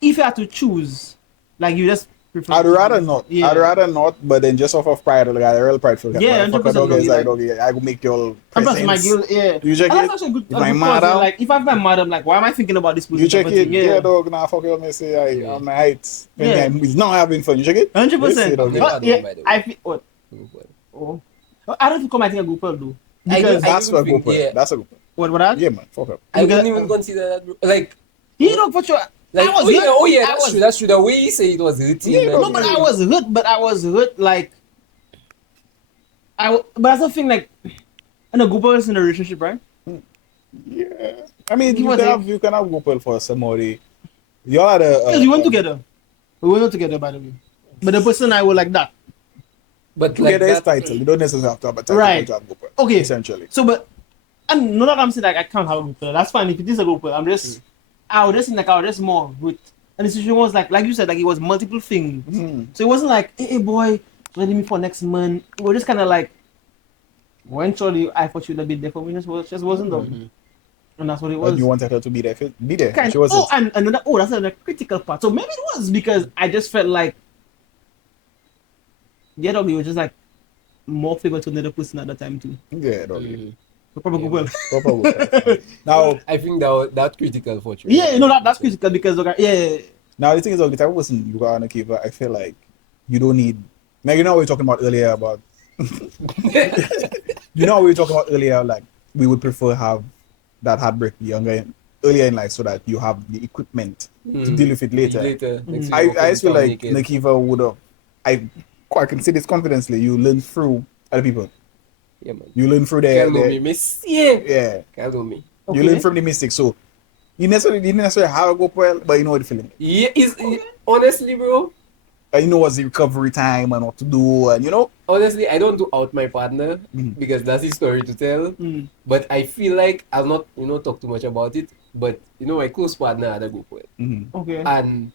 if you had to choose, like you just prefer. I'd rather not. Yeah. I'd rather not, but then just off of pride, like, I'm real prideful. guy. Yeah, Motherfucker, 100% dog, is like, doggy, dog, I will make y'all I'm plus my presents. girl, yeah. You check And it? that's actually a good. If a I'm good mad cause, yeah. out- Like if I'm mad, I'm like, why am I thinking about this person? You check type of it? thing? Yeah, dog, nah, fuck you, me say, Yeah. on my heights. Yeah. He's not having fun. You check it? 100%. Yes, dog. Yeah. But, yeah, By the way. I feel. What? Oh. I don't think I think a good though. I Because That's even a good think, point. yeah. That's a good point. what I? Yeah, man, fuck up. I Because- wouldn't even consider that, bro. Like, You know for sure. like I was oh yeah, hurt. oh yeah, I that's was- true. That's true. The way you say it was hurting. Yeah, like, No, but I was hurt. But I was hurt like. But that's the thing. Like, in a good person in a relationship, right? Yeah. I mean, He was you can have Gopal for somebody. Y'all had a. Because we went together. We were not together, by the way. But the person I was like that. but like Together is that, title. You don't necessarily have to have a title Right. to have Gopal. Okay. Essentially. So, but and not that I'm saying like I can't have a group. That's fine if it is a group. I'm just I was just like I was just more with. And the situation was like you said, like it was multiple things. So it wasn't like, hey boy, ready me for next month. It was just kind of like, eventually I thought she would have been there for me. Just wasn't though. And that's what it was. But you wanted her to be there. Be there. Kind She wasn't. and another that's another critical part. So maybe it was because I just felt like the other was just like more favor to another person at that time too. Yeah, doggy. So probably Yeah. well. Proper Gopal. Now, I think that critical for you. Yeah, that's critical because okay, yeah. now the thing is, the type of person you are on a keeper, I feel like you don't need. Now you know what we were talking about earlier about. You know what we were talking about earlier, like we would prefer have that heartbreak earlier in life so that you have the equipment to deal with it later. Like, so I you just feel like naked. Nurkeever would have. I can say this confidently. You learn through other people. Yeah, man. You learn through Can't know me, miss. Yeah. yeah. Can't know me. You learn from the mistakes. So you didn't necessarily have a go well, but you know what the feeling. Yeah, honestly, bro. And you know what's the recovery time and what to do, and you know. Honestly, I don't do out my partner Mhm. because that's his story to tell. Mm. But I feel like I'll not, talk too much about it. But my close partner had a go for it, Okay. and you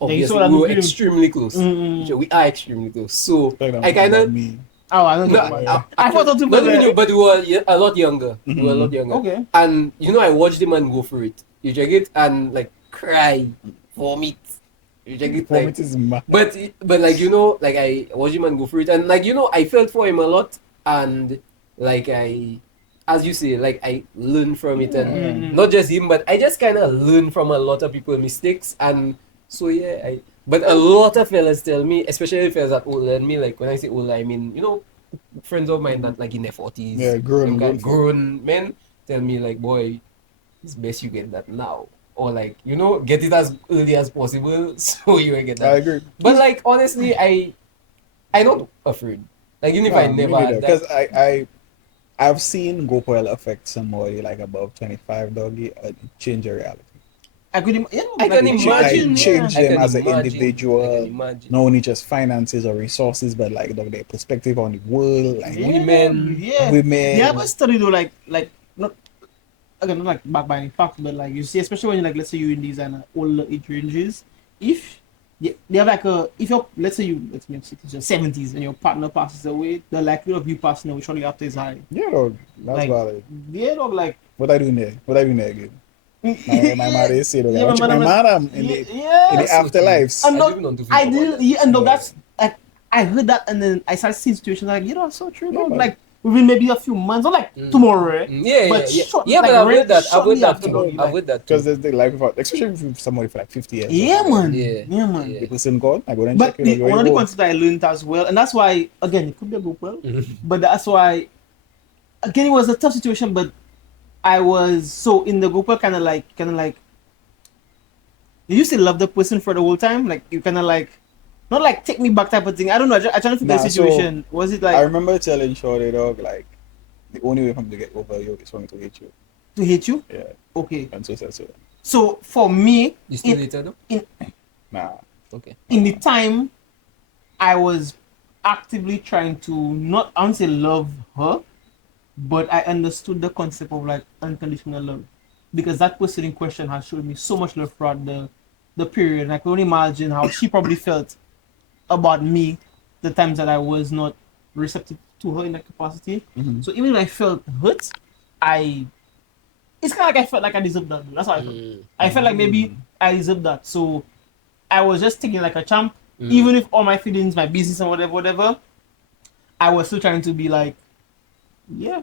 obviously saw that we were film? extremely close. Mm. So we are extremely close. So Like that I kind of. me. Oh, I don't No, know. I thought that too, Not even but you, but we were a lot younger. We were a lot younger. okay. And I watched him and go for it. You check it and like cry, vomit. You check it like. Vomit is mad. But like like I watched him and go for it, and like I felt for him a lot, and like as you say, like I learned from it, and not just him, but I just kind of learned from a lot of people's mistakes, and so yeah, but a lot of fellas tell me, especially fellas that older than me, like when I say older, I mean friends of mine that like in their 40s, Yeah, grown men tell me like, boy, it's best you get that now. Or like, get it as early as possible so you will get that. I agree. But like honestly, I'm not afraid. Like even if I never had that. Because I've seen Gopal affect somebody like above 25 doggy and change your reality. I could I can imagine. Change I them can as an imagine. I individual. can imagine. Not only just finances or resources, but like their perspective on the world, like Women. women. They have a study though, like not again not like back by any facts, but like you see, especially when like let's say you're in these older age ranges, if they have like if you're let's say you let's make 60s or 70s and your partner passes away, the likelihood of you passing away shortly after is high. Yeah, dog. That's Like, valid. Yeah, dog. Like What I doing there? What I doing there again? My mother is saying, Yeah, "Watch my mother in the afterlives." And I no, didn't want to think I about didn't. that. Yeah, and no, that's like I heard that, and then I started seeing situations like that's so true. Yeah, dog. man. Like within maybe a few months, or like tomorrow. Eh? Yeah, But yeah. short- Yeah, like, but I've heard that. I've shortly heard that after, too. dog, I've like- heard that Because too. there's the life of, especially with somebody for like 50 years. Yeah, man. Yeah. Yeah, man. Yeah. The person gone, I go and But check it. one of the concepts I learned as well, and that's why again it could be a group well, but that's why again it was a tough situation. But I was so in the group kind of like you used to love the person for the whole time, like you kind of like not like take me back type of thing. I don't know. I trying to figure the situation. Was it like I remember telling Shorty dog like the only way for me to get over you is for me to hate you. to hate you? Yeah, Okay. and so said so. So for me, You still later though? Nah, Okay. in the time I was actively trying to not I won't say love her, but I understood the concept of like unconditional love. Because that person in question has showed me so much love throughout the period. And I can only imagine how she probably felt about me the times that I was not receptive to her in that capacity. Mhm. So even if I felt hurt, it's kind of like I felt like I deserved that. That's how I felt. I felt like maybe I deserved that. So I was just taking like a champ, even if all my feelings, my business and whatever, I was still trying to be like, yeah.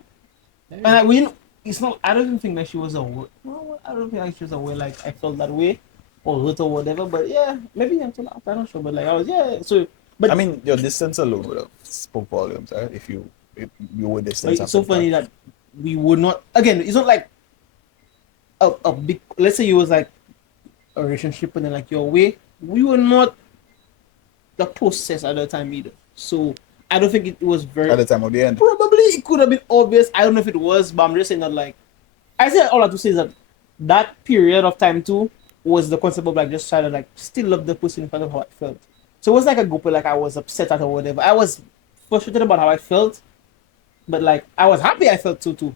And I mean, it's not. I don't even think that she was aware. No, I don't think like she was aware. Like I felt that way, or hurt or whatever. But yeah, maybe until after, I'm not sure. But like I was, yeah. So, but I mean your distance alone would have spoke volumes, right? If you were distant. it's so funny that we would not. Again, it's not like a big. Let's say it was like a relationship, and then like your way. We were not the process at the time either. So I don't think it was very. at the time of the end. Probably it could have been obvious. I don't know if it was, but I'm just saying that like I say all I have to say is that period of time too was the concept of like just trying to like still love the person in front of how I felt. So it was like a group like I was upset at or whatever. I was frustrated about how I felt, but like I was happy I felt so too.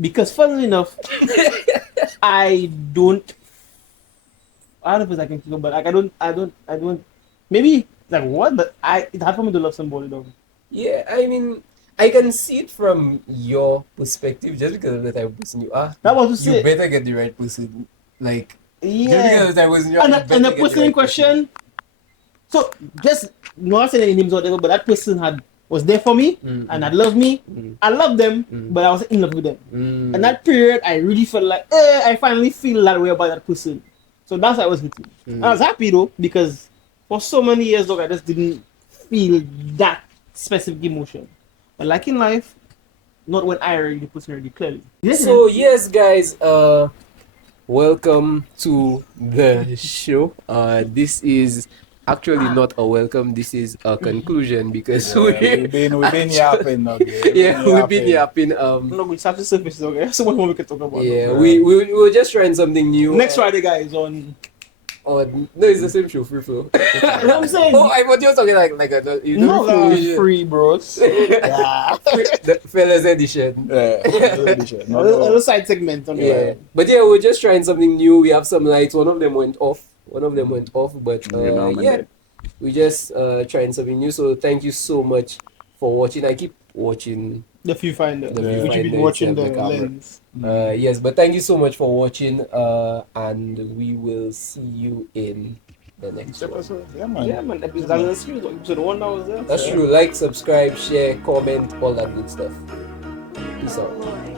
Because funnily enough, I don't know if I can think of, but like I don't maybe like what, but it's hard for me to love somebody though. Yeah, I mean, I can see it from your perspective just because of the type of person you are. That was to You say, better get the right person. Like, just because yeah. of the type of person you are, And you the better get the person in right question, so just not saying any names or whatever, but that person was there for me and had loved me. I loved them, but I was in love with them. And that period, I really felt like, I finally feel that way about that person. So that's why I was with me. I was happy though, because for so many years, I just didn't feel that specific emotion. But like in life, not when I already the person already clearly. So yes, guys, welcome to the show. This is actually not a welcome. This is a conclusion because We've been yapping now. we've been yapping. No, we have to surface, okay? So much more we can talk about. Yeah, no? we were just trying something new. Next Friday, guys, on. No, it's the same show, free flow. You know what I'm saying? Oh, I thought you were talking like a you know, No, free- free, bros. the fellas edition. Yeah. A little side segment on Yeah, but yeah, we're just trying something new. We have some lights. One of them went off. But yeah, we just trying something new. So thank you so much for watching. I keep watching. The viewfinder. The Which you've viewfinder been watching the itself, the camera. lens. Yes, but thank you so much for watching. And we will see you in the next one. Yeah, man. Yeah, man. Episode 1 that was there. That's true. Like, subscribe, share, comment, all that good stuff. Peace out.